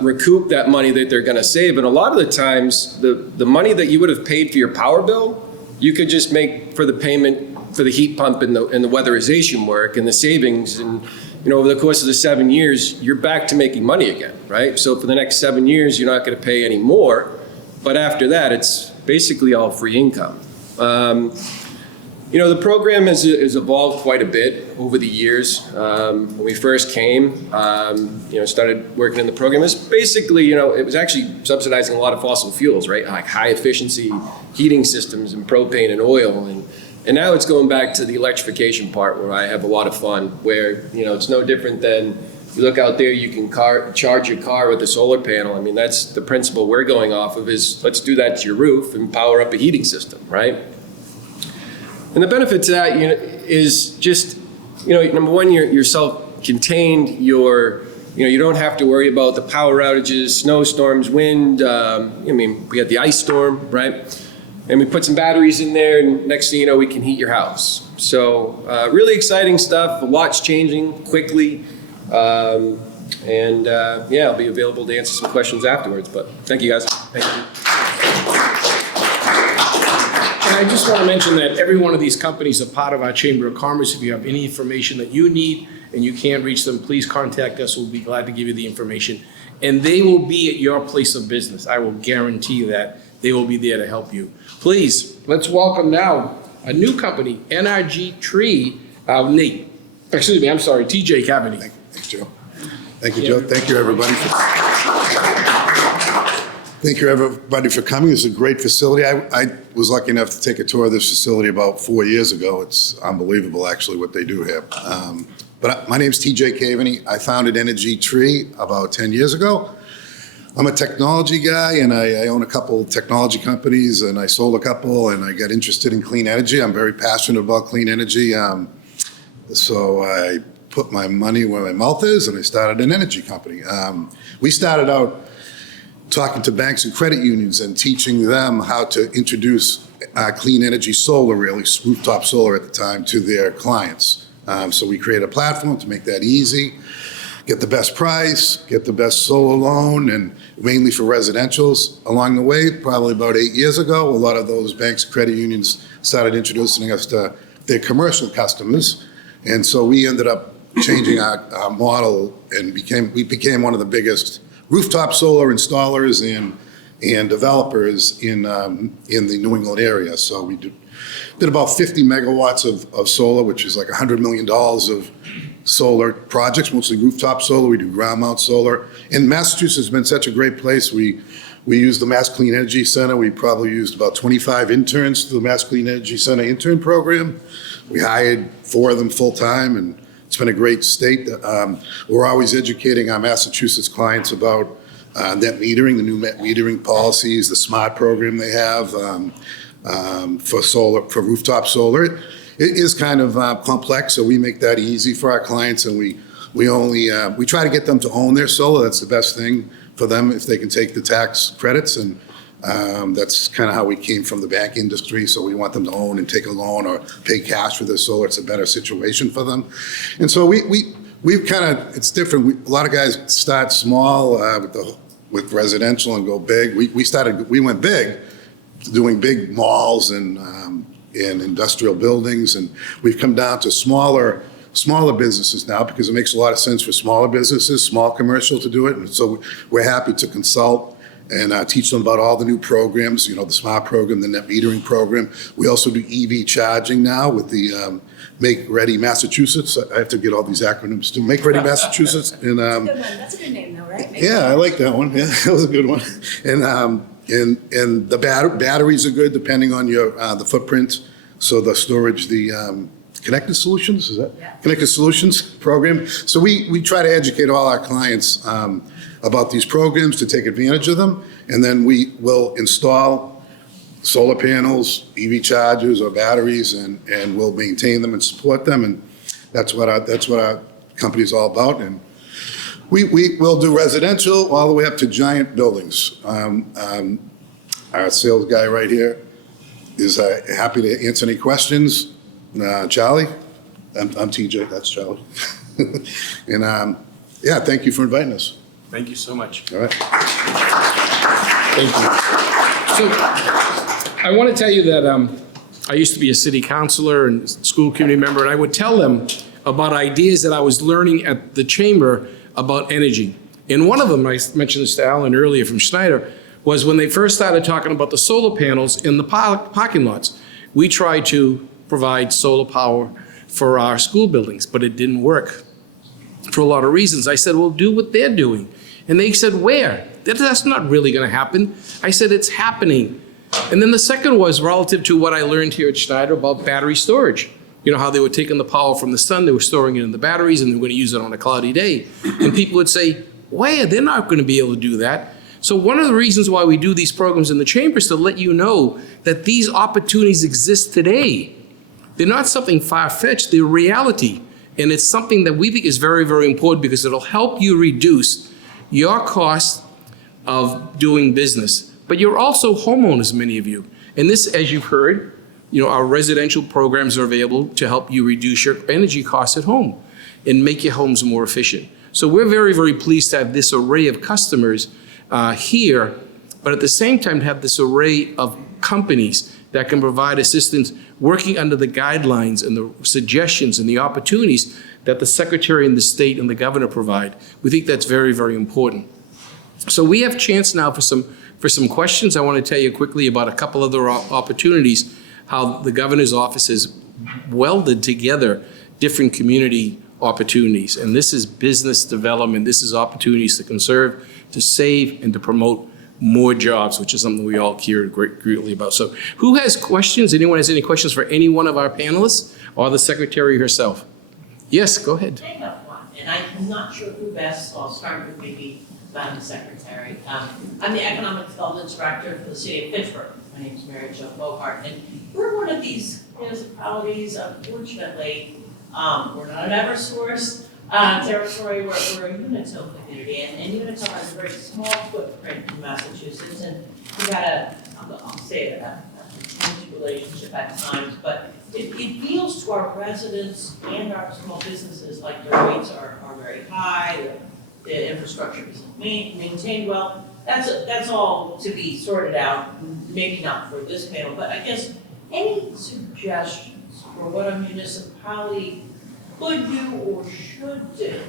recoup that money that they're going to save. And a lot of the times, the money that you would have paid for your power bill, you could just make for the payment for the heat pump and the weatherization work and the savings. And over the course of the 7 years, you're back to making money again, right? So for the next 7 years, you're not going to pay any more. But after that, it's basically all free income. The program has evolved quite a bit over the years. When we first came, started working in the program, it was basically, it was actually subsidizing a lot of fossil fuels, right? Like high efficiency heating systems and propane and oil. And now it's going back to the electrification part where I have a lot of fun, where, it's no different than you look out there, you can charge your car with a solar panel. I mean, that's the principle we're going off of is let's do that to your roof and power up a heating system, right? And the benefit to that is just, number one, you're self-contained, you don't have to worry about the power outages, snowstorms, wind. We had the ice storm, right? And we put some batteries in there, and next thing you know, we can heat your house. So really exciting stuff. A lot's changing quickly. Yeah, I'll be available to answer some questions afterwards, but thank you, guys. Thank you. And I just want to mention that every one of these companies are part of our Chamber of Commerce. If you have any information that you need and you can't reach them, please contact us. We'll be glad to give you the information. And they will be at your place of business. I will guarantee you that. They will be there to help you. Please, let's welcome now a new company, NRG Tree, Nate. Excuse me, I'm sorry, TJ Cavity. Thanks, Joe. Thank you, Joe. Thank you, everybody. Thank you, everybody, for coming. This is a great facility. I was lucky enough to take a tour of this facility about 4 years ago. It's unbelievable, actually, what they do here. My name's TJ Caveney. I founded Energy Tree about 10 years ago. I'm a technology guy, and I own a couple technology companies, and I sold a couple, and I got interested in clean energy. I'm very passionate about clean energy. So I put my money where my mouth is, and I started an energy company. We started out talking to banks and credit unions and teaching them how to introduce clean energy solar, really, rooftop solar at the time, to their clients. So we created a platform to make that easy, get the best price, get the best solar loan, and mainly for residentials. Along the way, probably about 8 years ago, a lot of those banks, credit unions started introducing us to their commercial customers. And so we ended up changing our model and we became one of the biggest rooftop solar installers and developers in the New England area. So we did about 50 megawatts of solar, which is like $100 million of solar projects, mostly rooftop solar. We do ground mount solar. And Massachusetts has been such a great place. We use the Mass Clean Energy Center. We probably used about 25 interns through the Mass Clean Energy Center intern program. We hired 4 of them full-time, and it's been a great state. We're always educating our Massachusetts clients about net metering, the new net metering policies, the SMART program they have for solar, for rooftop solar. It is kind of complex, so we make that easy for our clients, and we try to get them to own their solar. That's the best thing for them if they can take the tax credits, and that's kind of how we came from the bank industry. So we want them to own and take a loan or pay cash for their solar. It's a better situation for them. And so we've kind of, it's different. A lot of guys start small with residential and go big. We went big, doing big malls and industrial buildings, and we've come down to smaller businesses now because it makes a lot of sense for smaller businesses, small commercial to do it. And so we're happy to consult and teach them about all the new programs, the SMART program, the net metering program. We also do EV charging now with the Make Ready Massachusetts. I have to get all these acronyms too. Make Ready Massachusetts. And That's a good name though, right? yeah, I like that one. Yeah, that was a good one. And the batteries are good depending on your the footprint. So the storage, the Connected Solutions, is that? Yeah. Connected Solutions program. So we try to educate all our clients about these programs to take advantage of them. And then we will install solar panels, EV chargers or batteries, and we'll maintain them and support them. And that's what our company is all about. And we will do residential all the way up to giant buildings. Our sales guy right here is happy to answer any questions. Charlie, I'm TJ, that's Charlie. And yeah, thank you for inviting us. Thank you so much. All right. Thank you. So I want to tell you that I used to be a city councilor and school committee member, and I would tell them about ideas that I was learning at the chamber about energy. And one of them, I mentioned this to Alan earlier from Schneider, was when they first started talking about the solar panels in the parking lots. We tried to provide solar power for our school buildings, but it didn't work for a lot of reasons. I said, well, do what they're doing. And they said, where? That's not really going to happen. I said, it's happening. And then the second was relative to what I learned here at Schneider about battery storage. You know, how they were taking the power from the sun, they were storing it in the batteries, and they were going to use it on a cloudy day. And people would say, where? They're not going to be able to do that. So one of the reasons why we do these programs in the chamber is to let you know that these opportunities exist today. They're not something far-fetched, they're reality. And it's something that we think is very, very important because it'll help you reduce your cost of doing business. But you're also homeowners, many of you. And this, as you've heard, our residential programs are available to help you reduce your energy costs at home and make your homes more efficient. So we're very, very pleased to have this array of customers here, but at the same time have this array of companies that can provide assistance working under the guidelines and the suggestions and the opportunities that the Secretary and the state and the governor provide. We think that's very, very important. So we have chance now for some questions. I want to tell you quickly about a couple other opportunities, how the governor's office has welded together different community opportunities. And this is business development. This is opportunities to conserve, to save, and to promote more jobs, which is something we all care greatly about. So who has questions? Anyone has any questions for any one of our panelists or the Secretary herself? Yes, go ahead. I have one, and I'm not sure who best, so I'll start with maybe Madam Secretary. I'm the Economic Development Director for the City of Pittsburgh. My name is Mary Jo Bogart, and we're one of these municipalities, unfortunately, we're not an Eversource territory, we're a Unitil community, and Unitil has a very small footprint in Massachusetts, and we've had I'll say a tense relationship at times, but it feels to our residents and our small businesses like their rates are very high, the infrastructure isn't maintained well. That's all to be sorted out, maybe not for this panel, but I guess any suggestions for what a municipality could do or should do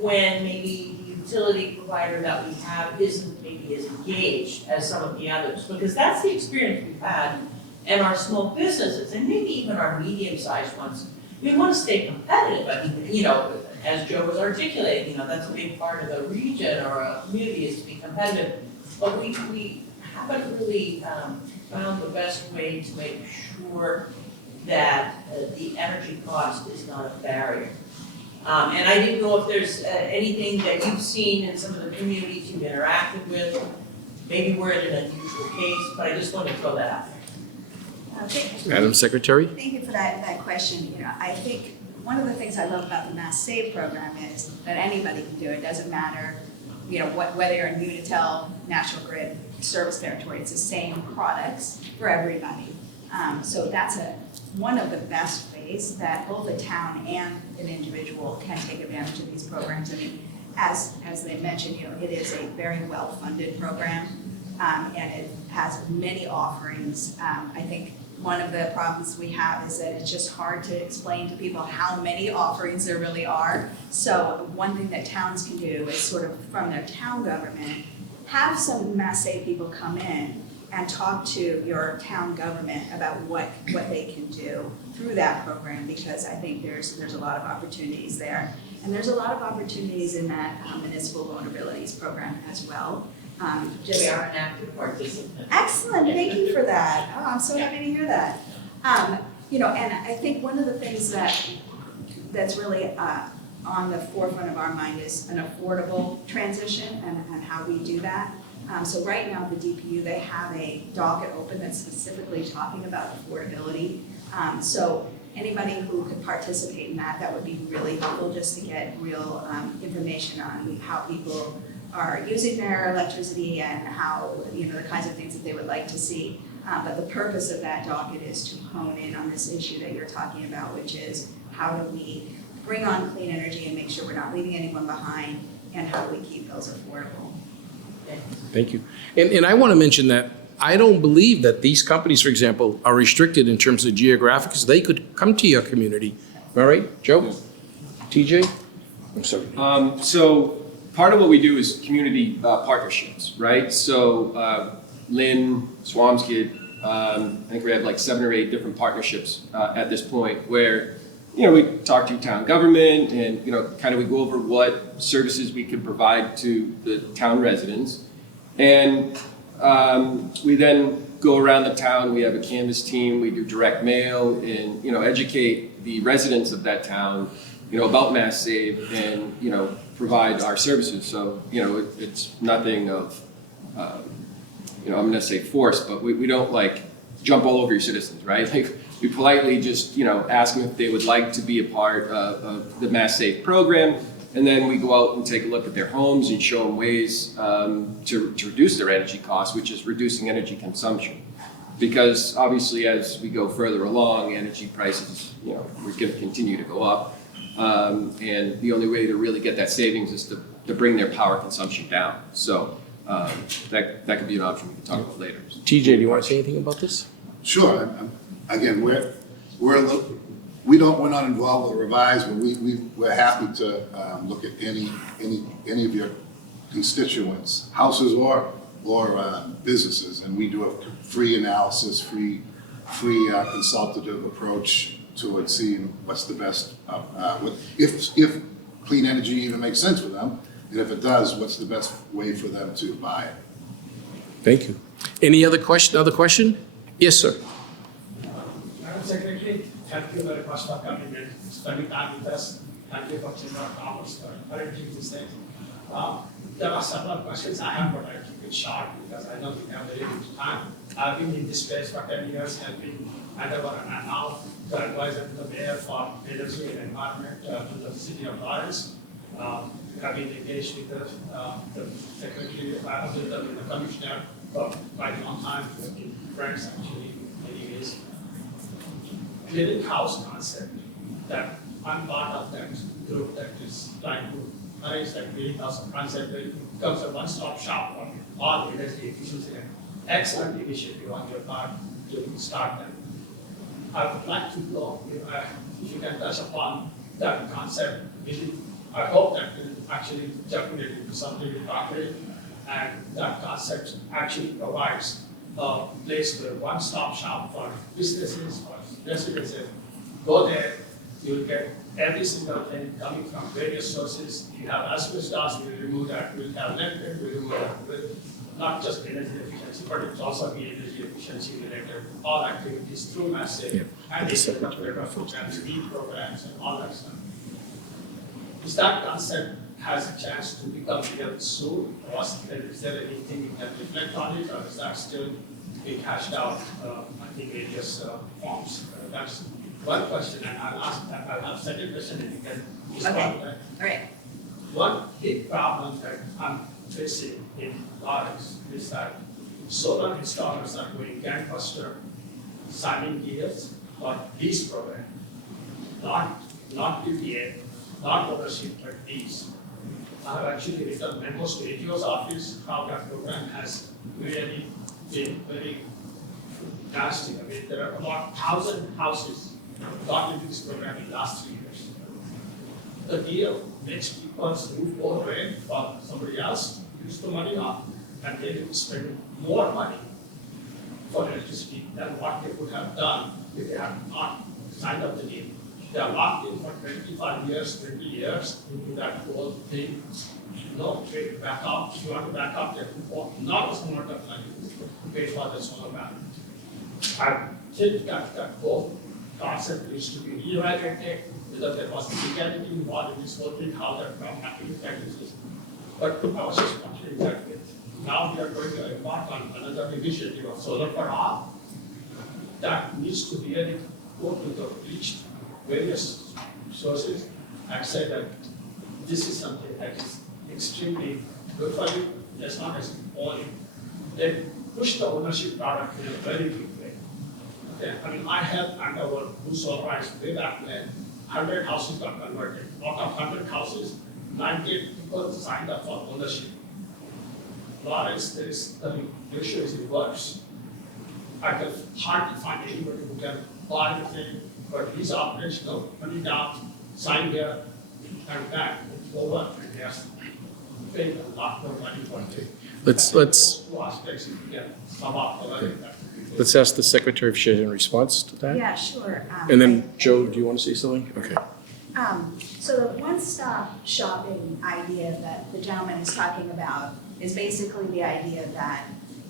when maybe the utility provider that we have isn't maybe as engaged as some of the others? Because that's the experience we've had in our small businesses and maybe even our medium-sized ones. We want to stay competitive. I mean, as Joe was articulating, that's a big part of the region or a community is to be competitive. But we haven't really found the best way to make sure that the energy cost is not a barrier. And I didn't know if there's anything that you've seen in some of the communities you've interacted with. Maybe we're in an unusual case, but I just wanted to throw that out there. Madam Secretary? Thank you for that question. I think one of the things I love about the Mass Save program is that anybody can do it. It doesn't matter, whether you're in Unitil, National Grid, service territory. It's the same products for everybody. So that's one of the best ways that both a town and an individual can take advantage of these programs. I mean, as they mentioned, it is a very well-funded program, and it has many offerings. I think one of the problems we have is that it's just hard to explain to people how many offerings there really are. So one thing that towns can do is sort of from their town government, have some Mass Save people come in and talk to your town government about what they can do through that program, because I think there's a lot of opportunities there. And there's a lot of opportunities in that municipal vulnerabilities program as well. We are an active participant. Excellent, thank you for that. Oh, I'm so happy to hear that. And I think one of the things that's really on the forefront of our mind is an affordable transition and how we do that. So right now, the DPU, they have a docket open that's specifically talking about affordability. So anybody who could participate in that would be really helpful, just to get real information on how people are using their electricity and how, the kinds of things that they would like to see. But the purpose of that docket is to hone in on this issue that you're talking about, which is how do we bring on clean energy and make sure we're not leaving anyone behind, and how do we keep those affordable. Thank you. And I want to mention that I don't believe that these companies, for example, are restricted in terms of geographic, because they could come to your community. All right, Joe? TJ? I'm sorry. So part of what we do is community partnerships, right? So Lynn, Swampscott, I think we have like 7 or 8 different partnerships at this point where, we talk to town government and, kind of we go over what services we can provide to the town residents. And we then go around the town, we have a canvas team, we do direct mail and, educate the residents of that town, about Mass Save and, provide our services. So, it's nothing of, I'm gonna say force, but we don't like jump all over your citizens, right? Like, we politely just, ask them if they would like to be a part of the Mass Save program. And then we go out and take a look at their homes and show them ways to reduce their energy costs, which is reducing energy consumption. Because obviously as we go further along, energy prices, we're going to continue to go up. And the only way to really get that savings is to bring their power consumption down. So that could be an option we can talk about later. TJ, do you want to say anything about this? Sure. Again, we're not involved with Revise, but we're happy to look at any of your constituents, houses or businesses, and we do a free analysis, free consultative approach towards seeing what's the best, if clean energy even makes sense for them, and if it does, what's the best way for them to buy it. Thank you. Any other question? Yes, sir. Madam Secretary, thank you very much for coming and spending time with us. Thank you for Chamber of Commerce for arranging this thing. There are several questions I have, but I'll keep it short because I know we have very little time. I've been in this space for 10 years, helping Endeavor and now the advisor to the mayor for energy and environment to the city of Lawrence. Have been engaged with the secretary, with the commissioner for quite a long time. We've been friends actually in many ways. Clearing house concept that I'm part of that group that is trying to raise that clearing house concept that it becomes a one-stop shop for all energy efficiency. Excellent initiative on your part to start that. I would like to know if you can touch upon that concept. I hope that will actually definitely do something with property, and that concept actually provides a place where one-stop shop for businesses, for residences. Go there, you'll get every single thing coming from various sources. You have asbestos, we remove that. We'll have lead, we remove that. With not just energy efficiency, but it's also the energy efficiency related all activities through massive and they set up their programs, lead programs, and all that stuff. Is that concept has a chance to become real soon? Or is there anything you can reflect on it, or is that still being hashed out in various forms? That's one question, and I'll have a second question if you can respond to that. All right. One big problem that I'm facing in Lawrence is that solar installers are going gangbuster, signing deals for lease program, not PPA, not ownership, but lease. I have actually written memos to AGO's office how that program has really been very nasty. I mean, there are about 1,000 houses got into this program in the last 3 years. The deal makes people move away for somebody else, use the money up, and they will spend more money for electricity than what they would have done if they had not signed up the deal. They are locked in for 25 years, 20 years into that whole thing. No trade back up. If you want to back up, they have to pour enormous amount of money to pay for the solar panel. I think that whole concept needs to be reevaluated, whether there was legality involved in this whole thing, how that happened practices. But I was just wondering that now we are going to embark on another initiative of solar for all. That needs to really go to the reached various sources and say that this is something that is extremely good for you, as long as you own it. Then push the ownership product in a very big way. Okay. I mean, I helped Endeavor do solarized way back when 100 houses got converted. Out of 100 houses, 98 people signed up for ownership. Lawrence, the ratio is reversed. I can hardly find anybody who can buy the thing, but he's operational, money down, sign here, and back, it's over, and he has to pay a lot more money for it. Let's Two aspects, if you can sum up the learning that. let's ask the Secretary if she has any response to that. Yeah, sure. And then, Joe, do you want to say something? Okay. So the one-stop shopping idea that the gentleman is talking about is basically the idea that,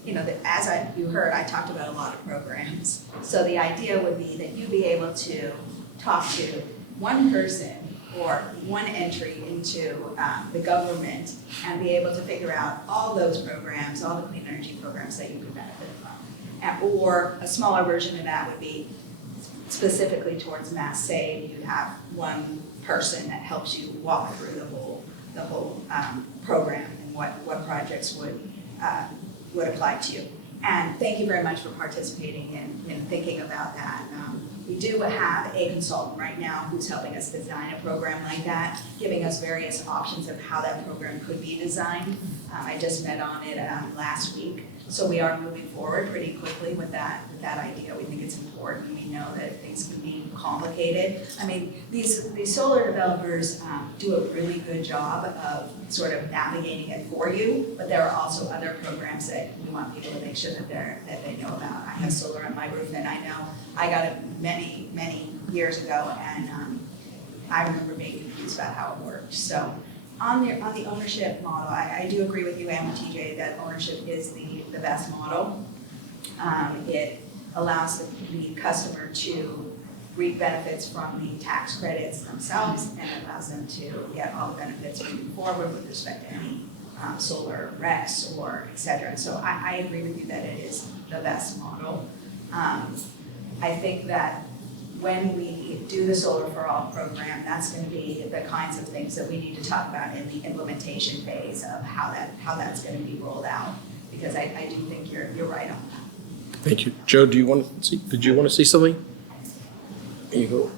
you know, that you heard, I talked about a lot of programs. So the idea would be that you be able to talk to one person or one entry into the government and be able to figure out all those programs, all the clean energy programs that you could benefit from. Or a smaller version of that would be specifically towards Mass Save. You have one person that helps you walk through the whole program and what projects would apply to you. And thank you very much for participating in thinking about that. We do have a consultant right now who's helping us design a program like that, giving us various options of how that program could be designed. I just met on it last week, so we are moving forward pretty quickly with that idea. We think it's important. We know that things can be complicated. I mean, these solar developers do a really good job of sort of navigating it for you, but there are also other programs that we want people to make sure that they know about. I have solar on my roof, and I know I got it many years ago, and I remember being confused about how it worked. So on the ownership model, I do agree with you, Ann and TJ, that ownership is the best model. It allows the customer to reap benefits from the tax credits themselves, and it allows them to get all the benefits moving forward with respect to any solar RECs or et cetera. So I agree with you that it is the best model. I think that when we do the Solar for All program, that's going to be the kinds of things that we need to talk about in the implementation phase of how that's going to be rolled out, because I do think you're right on that. Thank you. Joe, did you want to say something? There you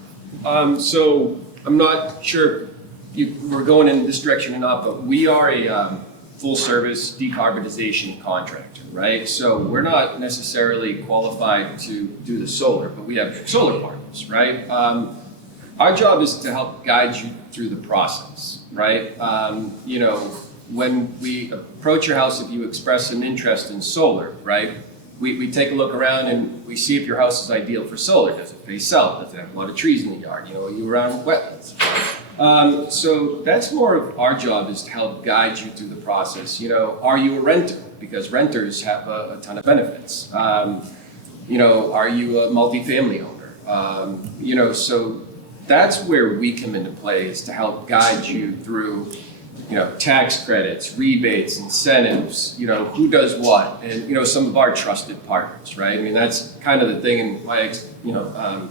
go. So I'm not sure if we're going in this direction or not, but we are a full service decarbonization contractor, right? So we're not necessarily qualified to do the solar, but we have solar partners, right? Our job is to help guide you through the process, right? You know, when we approach your house, if you express an interest in solar, right? We take a look around and we see if your house is ideal for solar. Does it face south? Does it have a lot of trees in the yard? You know, are you around wetlands? So that's more of our job, is to help guide you through the process. You know, are you a renter? Because renters have a ton of benefits. You know, are you a multifamily owner? You know, so that's where we come into play, is to help guide you through, you know, tax credits, rebates, incentives, you know, who does what, and, you know, some of our trusted partners, right? I mean, that's kind of the thing, and why, you know,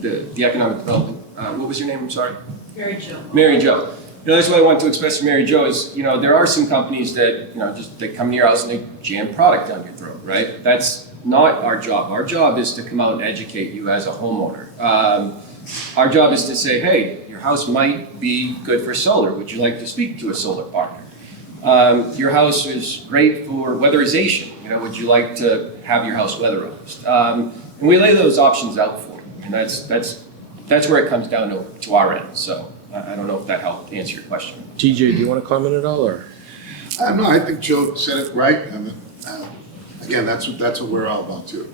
the economic development, what was your name, I'm sorry? Mary Jo. Mary Jo. You know, that's what I want to express to Mary Jo is, you know, there are some companies that, you know, they come to your house and they jam product down your throat, right? That's not our job. Our job is to come out and educate you as a homeowner. Our job is to say, hey, your house might be good for solar. Would you like to speak to a solar partner? Your house is great for weatherization. You know, would you like to have your house weatherized? And we lay those options out for you. And that's where it comes down to our end. So I don't know if that helped answer your question. TJ, do you want to comment at all, or? No, I think Joe said it right. And again, that's what we're all about too.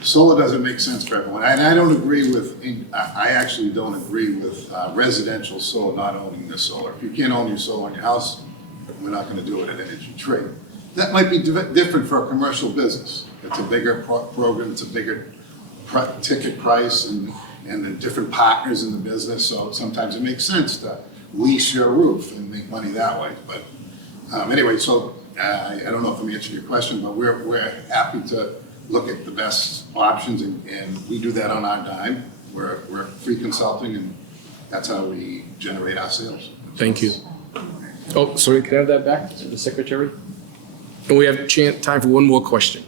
Solar doesn't make sense for everyone. And I don't agree with, I actually don't agree with residential solar not owning the solar. If you can't own your solar on your house, we're not going to do it at Energy Trade. That might be different for a commercial business. It's a bigger program, it's a bigger ticket price, and the different partners in the business. So sometimes it makes sense to lease your roof and make money that way. But anyway, so I don't know if I'm answering your question, but we're happy to look at the best options, and we do that on our dime. We're free consulting, and that's how we generate our sales. Thank you. Oh, sorry, can I have that back to the secretary? And we have time for one more question.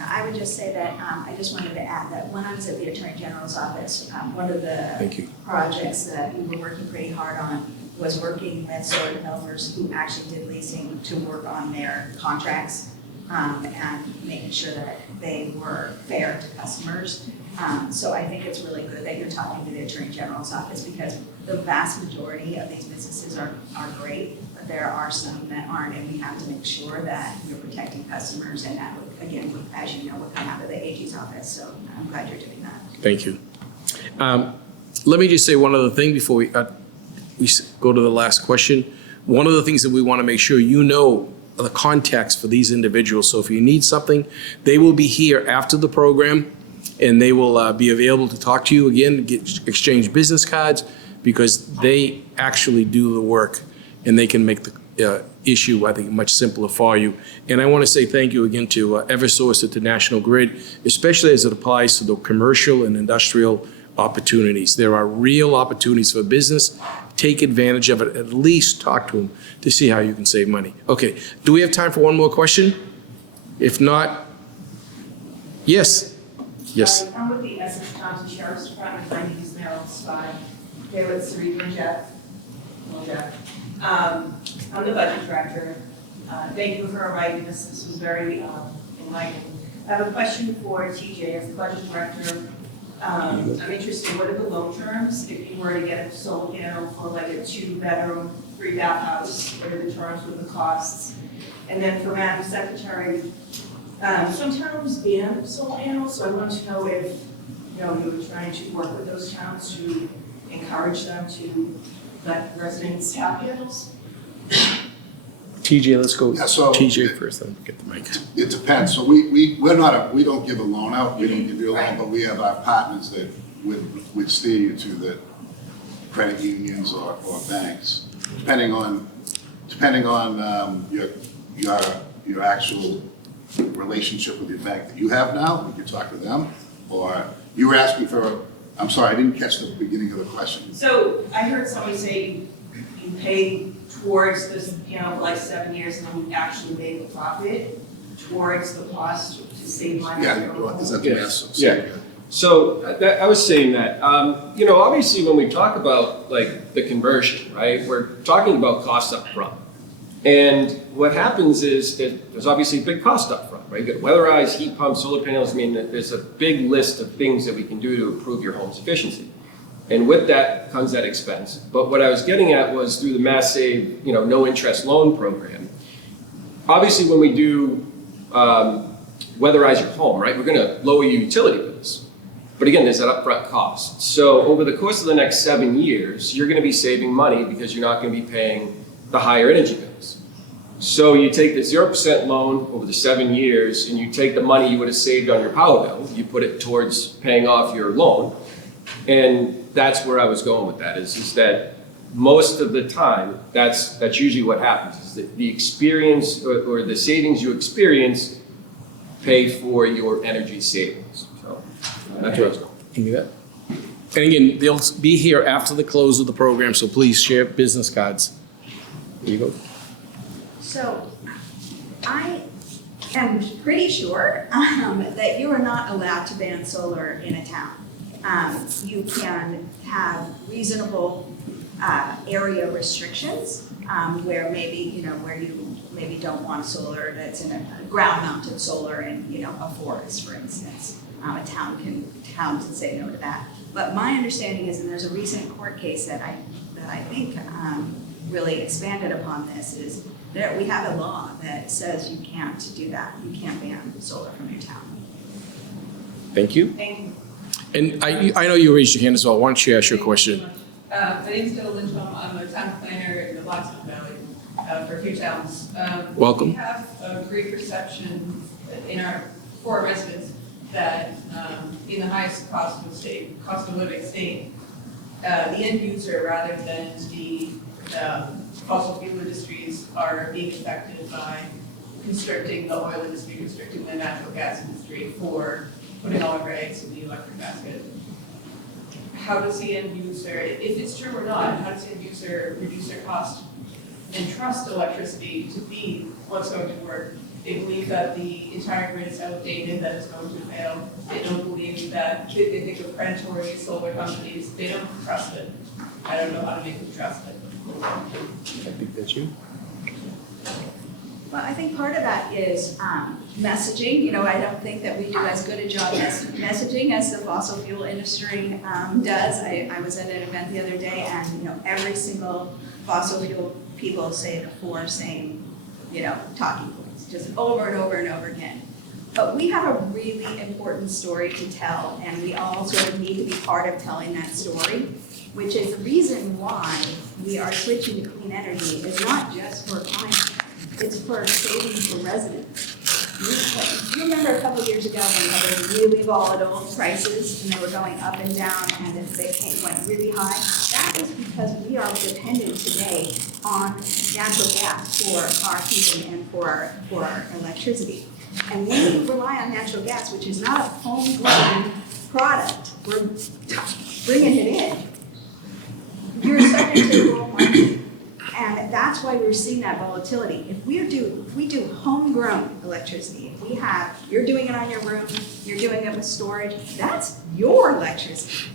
I would just say that I just wanted to add that when I was at the Attorney General's office, one of the projects that we were working pretty hard on was working with solar developers who actually did leasing to work on their contracts and making sure that they were fair to customers. So I think it's really good that you're talking to the Attorney General's office, because the vast majority of these businesses are great, but there are some that aren't, and we have to make sure that you're protecting customers, and that, again, as you know, would come out of the AG's office, so I'm glad you're doing that. Thank you. Let me just say one other thing before we go to the last question. One of the things that we want to make sure you know the context for these individuals. So if you need something, they will be here after the program, and they will be available to talk to you again, exchange business cards, because they actually do the work, and they can make the issue, I think, much simpler for you. And I want to say thank you again to Eversource at the National Grid, especially as it applies to the commercial and industrial opportunities. There are real opportunities for business. Take advantage of it. At least talk to them to see how you can save money. Okay, do we have time for one more question? If not, Yes. Yes. I'm with the Essex County Sheriff's Department. My name is Meryl Spy. Here with Sarita and Jeff. Hello, Jeff. I'm the budget director. Thank you for inviting us. This was very enlightening. I have a question for TJ as the budget director. I'm interested, what are the loan terms if you were to get a solar panel for like a 2-bedroom, 3-bath house? What are the terms with the costs? And then for Madam Secretary, some towns ban solar panels, so I want to know if, you were trying to work with those towns to encourage them to let residents have panels? TJ, let's go. Yeah, so- TJ first, then get the mic. It depends. So we don't give a loan out, we don't give you a loan, but we have our partners that would steer you to the credit unions or banks, depending on your actual relationship with your bank that you have now. You can talk to them, or you were asking for, I'm sorry, I didn't catch the beginning of the question. So I heard somebody say you pay towards this, for like 7 years, and then you actually make a profit towards the cost to save money. Yeah, is that the math? Yeah. So I was saying that, obviously when we talk about like the conversion, right, we're talking about costs up front. And what happens is that there's obviously a big cost up front, right? You got weatherized, heat pumps, solar panels. I mean, there's a big list of things that we can do to improve your home's efficiency. And with that comes that expense. But what I was getting at was through the Mass Save, no interest loan program. Obviously, when we do weatherize your home, right, we're going to lower your utility bills. But again, there's that upfront cost. So over the course of the next 7 years, you're going to be saving money because you're not going to be paying the higher energy bills. So you take the 0% loan over the 7 years, and you take the money you would have saved on your power bill, you put it towards paying off your loan. And that's where I was going with that, is that most of the time, that's usually what happens, is that the experience or the savings you experience pay for your energy savings. So that's where I was going. Can you do that? And again, they'll be here after the close of the program, so please share business cards. There you go. So I am pretty sure that you are not allowed to ban solar in a town. You can have reasonable area restrictions where maybe, where you maybe don't want solar that's in a ground-mounted solar in, a forest, for instance. A town can say no to that. But my understanding is, and there's a recent court case that I think really expanded upon this, is that we have a law that says you can't do that. You can't ban solar from your town. Thank you. Thank you. And I know you raised your hand as well. Why don't you ask your question? My name's Dylan Lindholm. I'm a town planner in the Blackstone Valley for a few towns. Welcome. We have a great perception for our residents that in the highest cost of living state, the end user rather than the fossil fuel industries are being affected by constricting the oil industry, constricting the natural gas industry for putting all our eggs in the electric basket. How does the end user, if it's true or not, how does the end user reduce their cost and trust electricity to be what's going to work? They believe that the entire grid is outdated, that it's going to fail. They don't believe that, they think of predatory solar companies, they don't trust it. I don't know how to make them trust it. I think that's you. Well, I think part of that is messaging. I don't think that we do as good a job messaging as the fossil fuel industry does. I was at an event the other day, and every single fossil fuel people say the 4 same talking points, just over and over and over again. But we have a really important story to tell, and we all sort of need to be part of telling that story, which is the reason why we are switching to clean energy is not just for climate. It's for savings for residents. You remember a couple of years ago when we had those really volatile prices and they were going up and down and they went really high? That was because we are dependent today on natural gas for our heating and for our electricity. And when we rely on natural gas, which is not a homegrown product, we're bringing it in. You're subject to the world market. And that's why we're seeing that volatility. If we do homegrown electricity, you're doing it on your roof, you're doing it with storage, that's your electricity.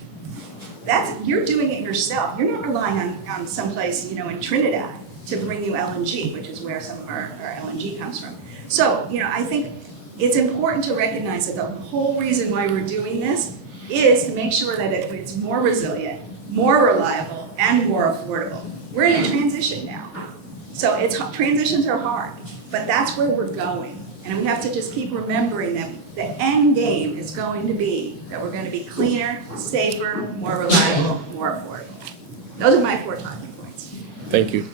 You're doing it yourself. You're not relying on someplace, in Trinidad to bring you LNG, which is where some of our LNG comes from. So, I think it's important to recognize that the whole reason why we're doing this is to make sure that it's more resilient, more reliable, and more affordable. We're in a transition now. So transitions are hard, but that's where we're going. And we have to just keep remembering that the end game is going to be that we're going to be cleaner, safer, more reliable, more affordable. Those are my 4 talking points. Thank you.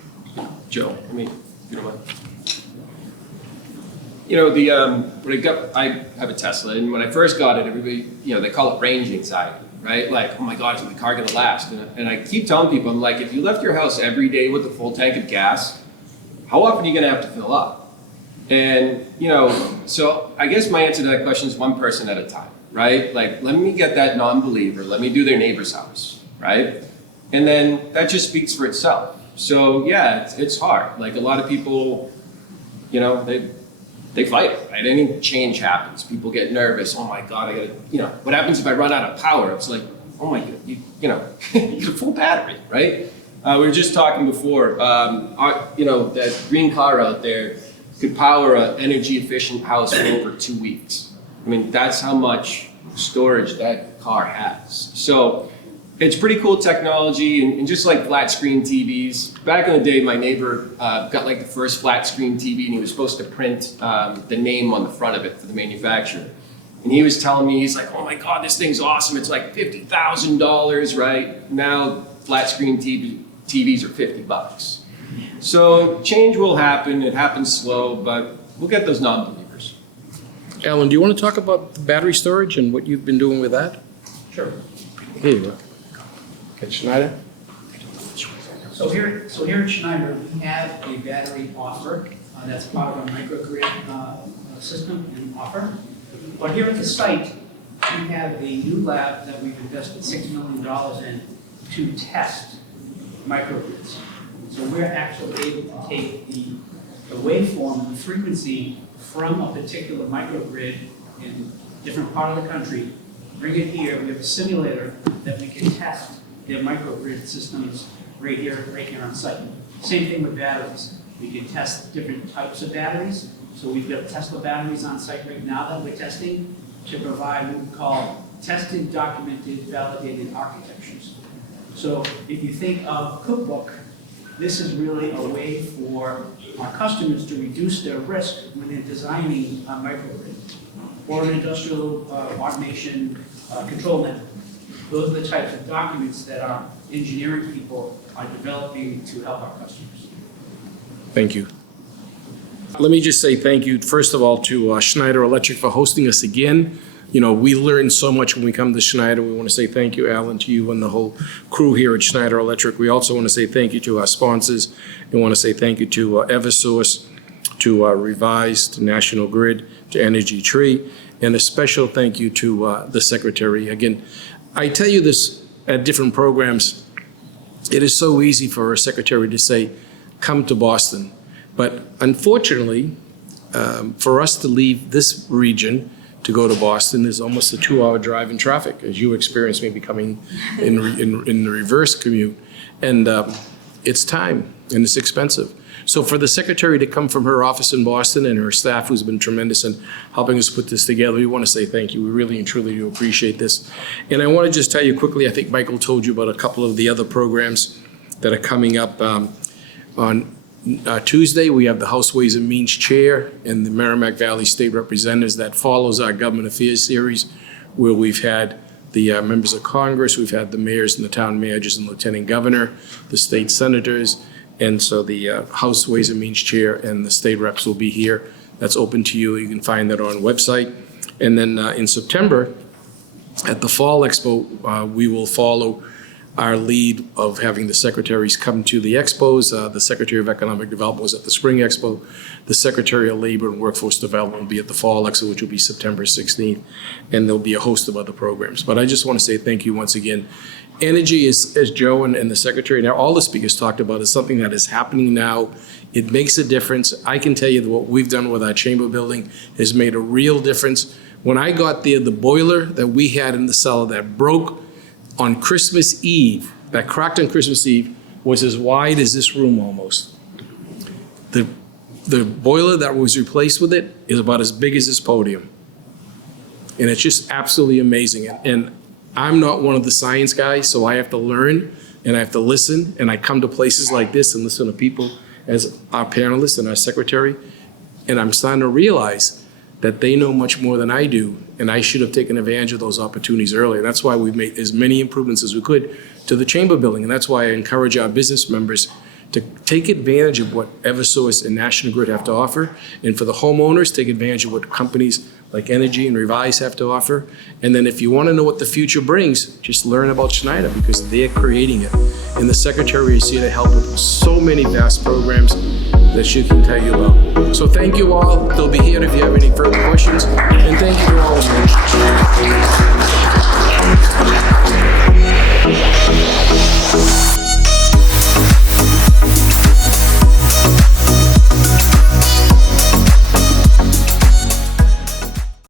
Joe, if you don't mind. I have a Tesla, and when I first got it, everybody, they call it range anxiety, right? Like, oh my God, is my car gonna last? And I keep telling people, I'm like, if you left your house every day with a full tank of gas, how often are you gonna have to fill up? And, so I guess my answer to that question is one person at a time, right? Like, let me get that non-believer, let me do their neighbor's house, right? And then that just speaks for itself. So yeah, it's hard. Like a lot of people, they fight it, right? Any change happens, people get nervous. Oh my God, what happens if I run out of power? It's like, oh my God, you get a full battery, right? We were just talking before, that green car out there could power an energy efficient house for over 2 weeks. I mean, that's how much storage that car has. So it's pretty cool technology, and just like flat screen TVs. Back in the day, my neighbor got like the first flat screen TV, and he was supposed to print the name on the front of it for the manufacturer. And he was telling me, he's like, oh my God, this thing's awesome. It's like $50,000, right? Now flat screen TVs are $50. So change will happen. It happens slow, but we'll get those non-believers. Alan, do you want to talk about the battery storage and what you've been doing with that? Sure. Here you go. Okay, Schneider? So here at Schneider, we have a battery offer that's part of our microgrid system and offer. But here at the site, we have a new lab that we've invested $6 million in to test microgrids. So we're actually able to take the waveform and the frequency from a particular microgrid in a different part of the country, bring it here. We have a simulator that we can test their microgrid systems right here on site. Same thing with batteries. We can test different types of batteries. So we've got Tesla batteries on site right now that we're testing to provide what we call tested, documented, validated architectures. So if you think of Cookbook, this is really a way for our customers to reduce their risk when they're designing a microgrid or an industrial automation control network. Those are the types of documents that our engineering people are developing to help our customers. Thank you. Let me just say thank you, first of all, to Schneider Electric for hosting us again. We learn so much when we come to Schneider. We want to say thank you, Alan, to you and the whole crew here at Schneider Electric. We also want to say thank you to our sponsors. We want to say thank you to Eversource, to Revise, to National Grid, to Energy Tree, and a special thank you to the Secretary. Again, I tell you this at different programs, it is so easy for a secretary to say, come to Boston. But unfortunately, for us to leave this region to go to Boston is almost a 2-hour drive in traffic, as you experienced maybe coming in the reverse commute. And it's time, and it's expensive. So for the secretary to come from her office in Boston and her staff, who's been tremendous in helping us put this together, we want to say thank you. We really and truly do appreciate this. And I want to just tell you quickly, I think Michael told you about a couple of the other programs that are coming up. On Tuesday, we have the House Ways and Means Chair and the Merrimack Valley State Representatives. That follows our Government Affairs series, where we've had the members of Congress, we've had the mayors and the town managers and lieutenant governor, the state senators, and so the House Ways and Means Chair and the state reps will be here. That's open to you. You can find that on the website. And then in September, at the Fall Expo, we will follow our lead of having the secretaries come to the expos. The Secretary of Economic Development was at the Spring Expo. The Secretary of Labor and Workforce Development will be at the Fall Expo, which will be September 16th. And there'll be a host of other programs. But I just want to say thank you once again. Energy is, as Joe and the Secretary and all the speakers talked about, is something that is happening now. It makes a difference. I can tell you that what we've done with our chamber building has made a real difference. When I got there, the boiler that we had in the cellar that broke on Christmas Eve, that cracked on Christmas Eve, was as wide as this room almost. The boiler that was replaced with it is about as big as this podium. And it's just absolutely amazing. And I'm not one of the science guys, so I have to learn and I have to listen. And I come to places like this and listen to people as our panelists and our secretary. And I'm starting to realize that they know much more than I do, and I should have taken advantage of those opportunities earlier. That's why we've made as many improvements as we could to the chamber building, and that's why I encourage our business members to take advantage of what Eversource and National Grid have to offer, and for the homeowners, take advantage of what companies like Energy and Revise have to offer. And then if you want to know what the future brings, just learn about Schneider, because they're creating it. And the Secretary is here to help with so many vast programs that she can tell you about. So thank you all. They'll be here if you have any further questions. And thank you to all of you.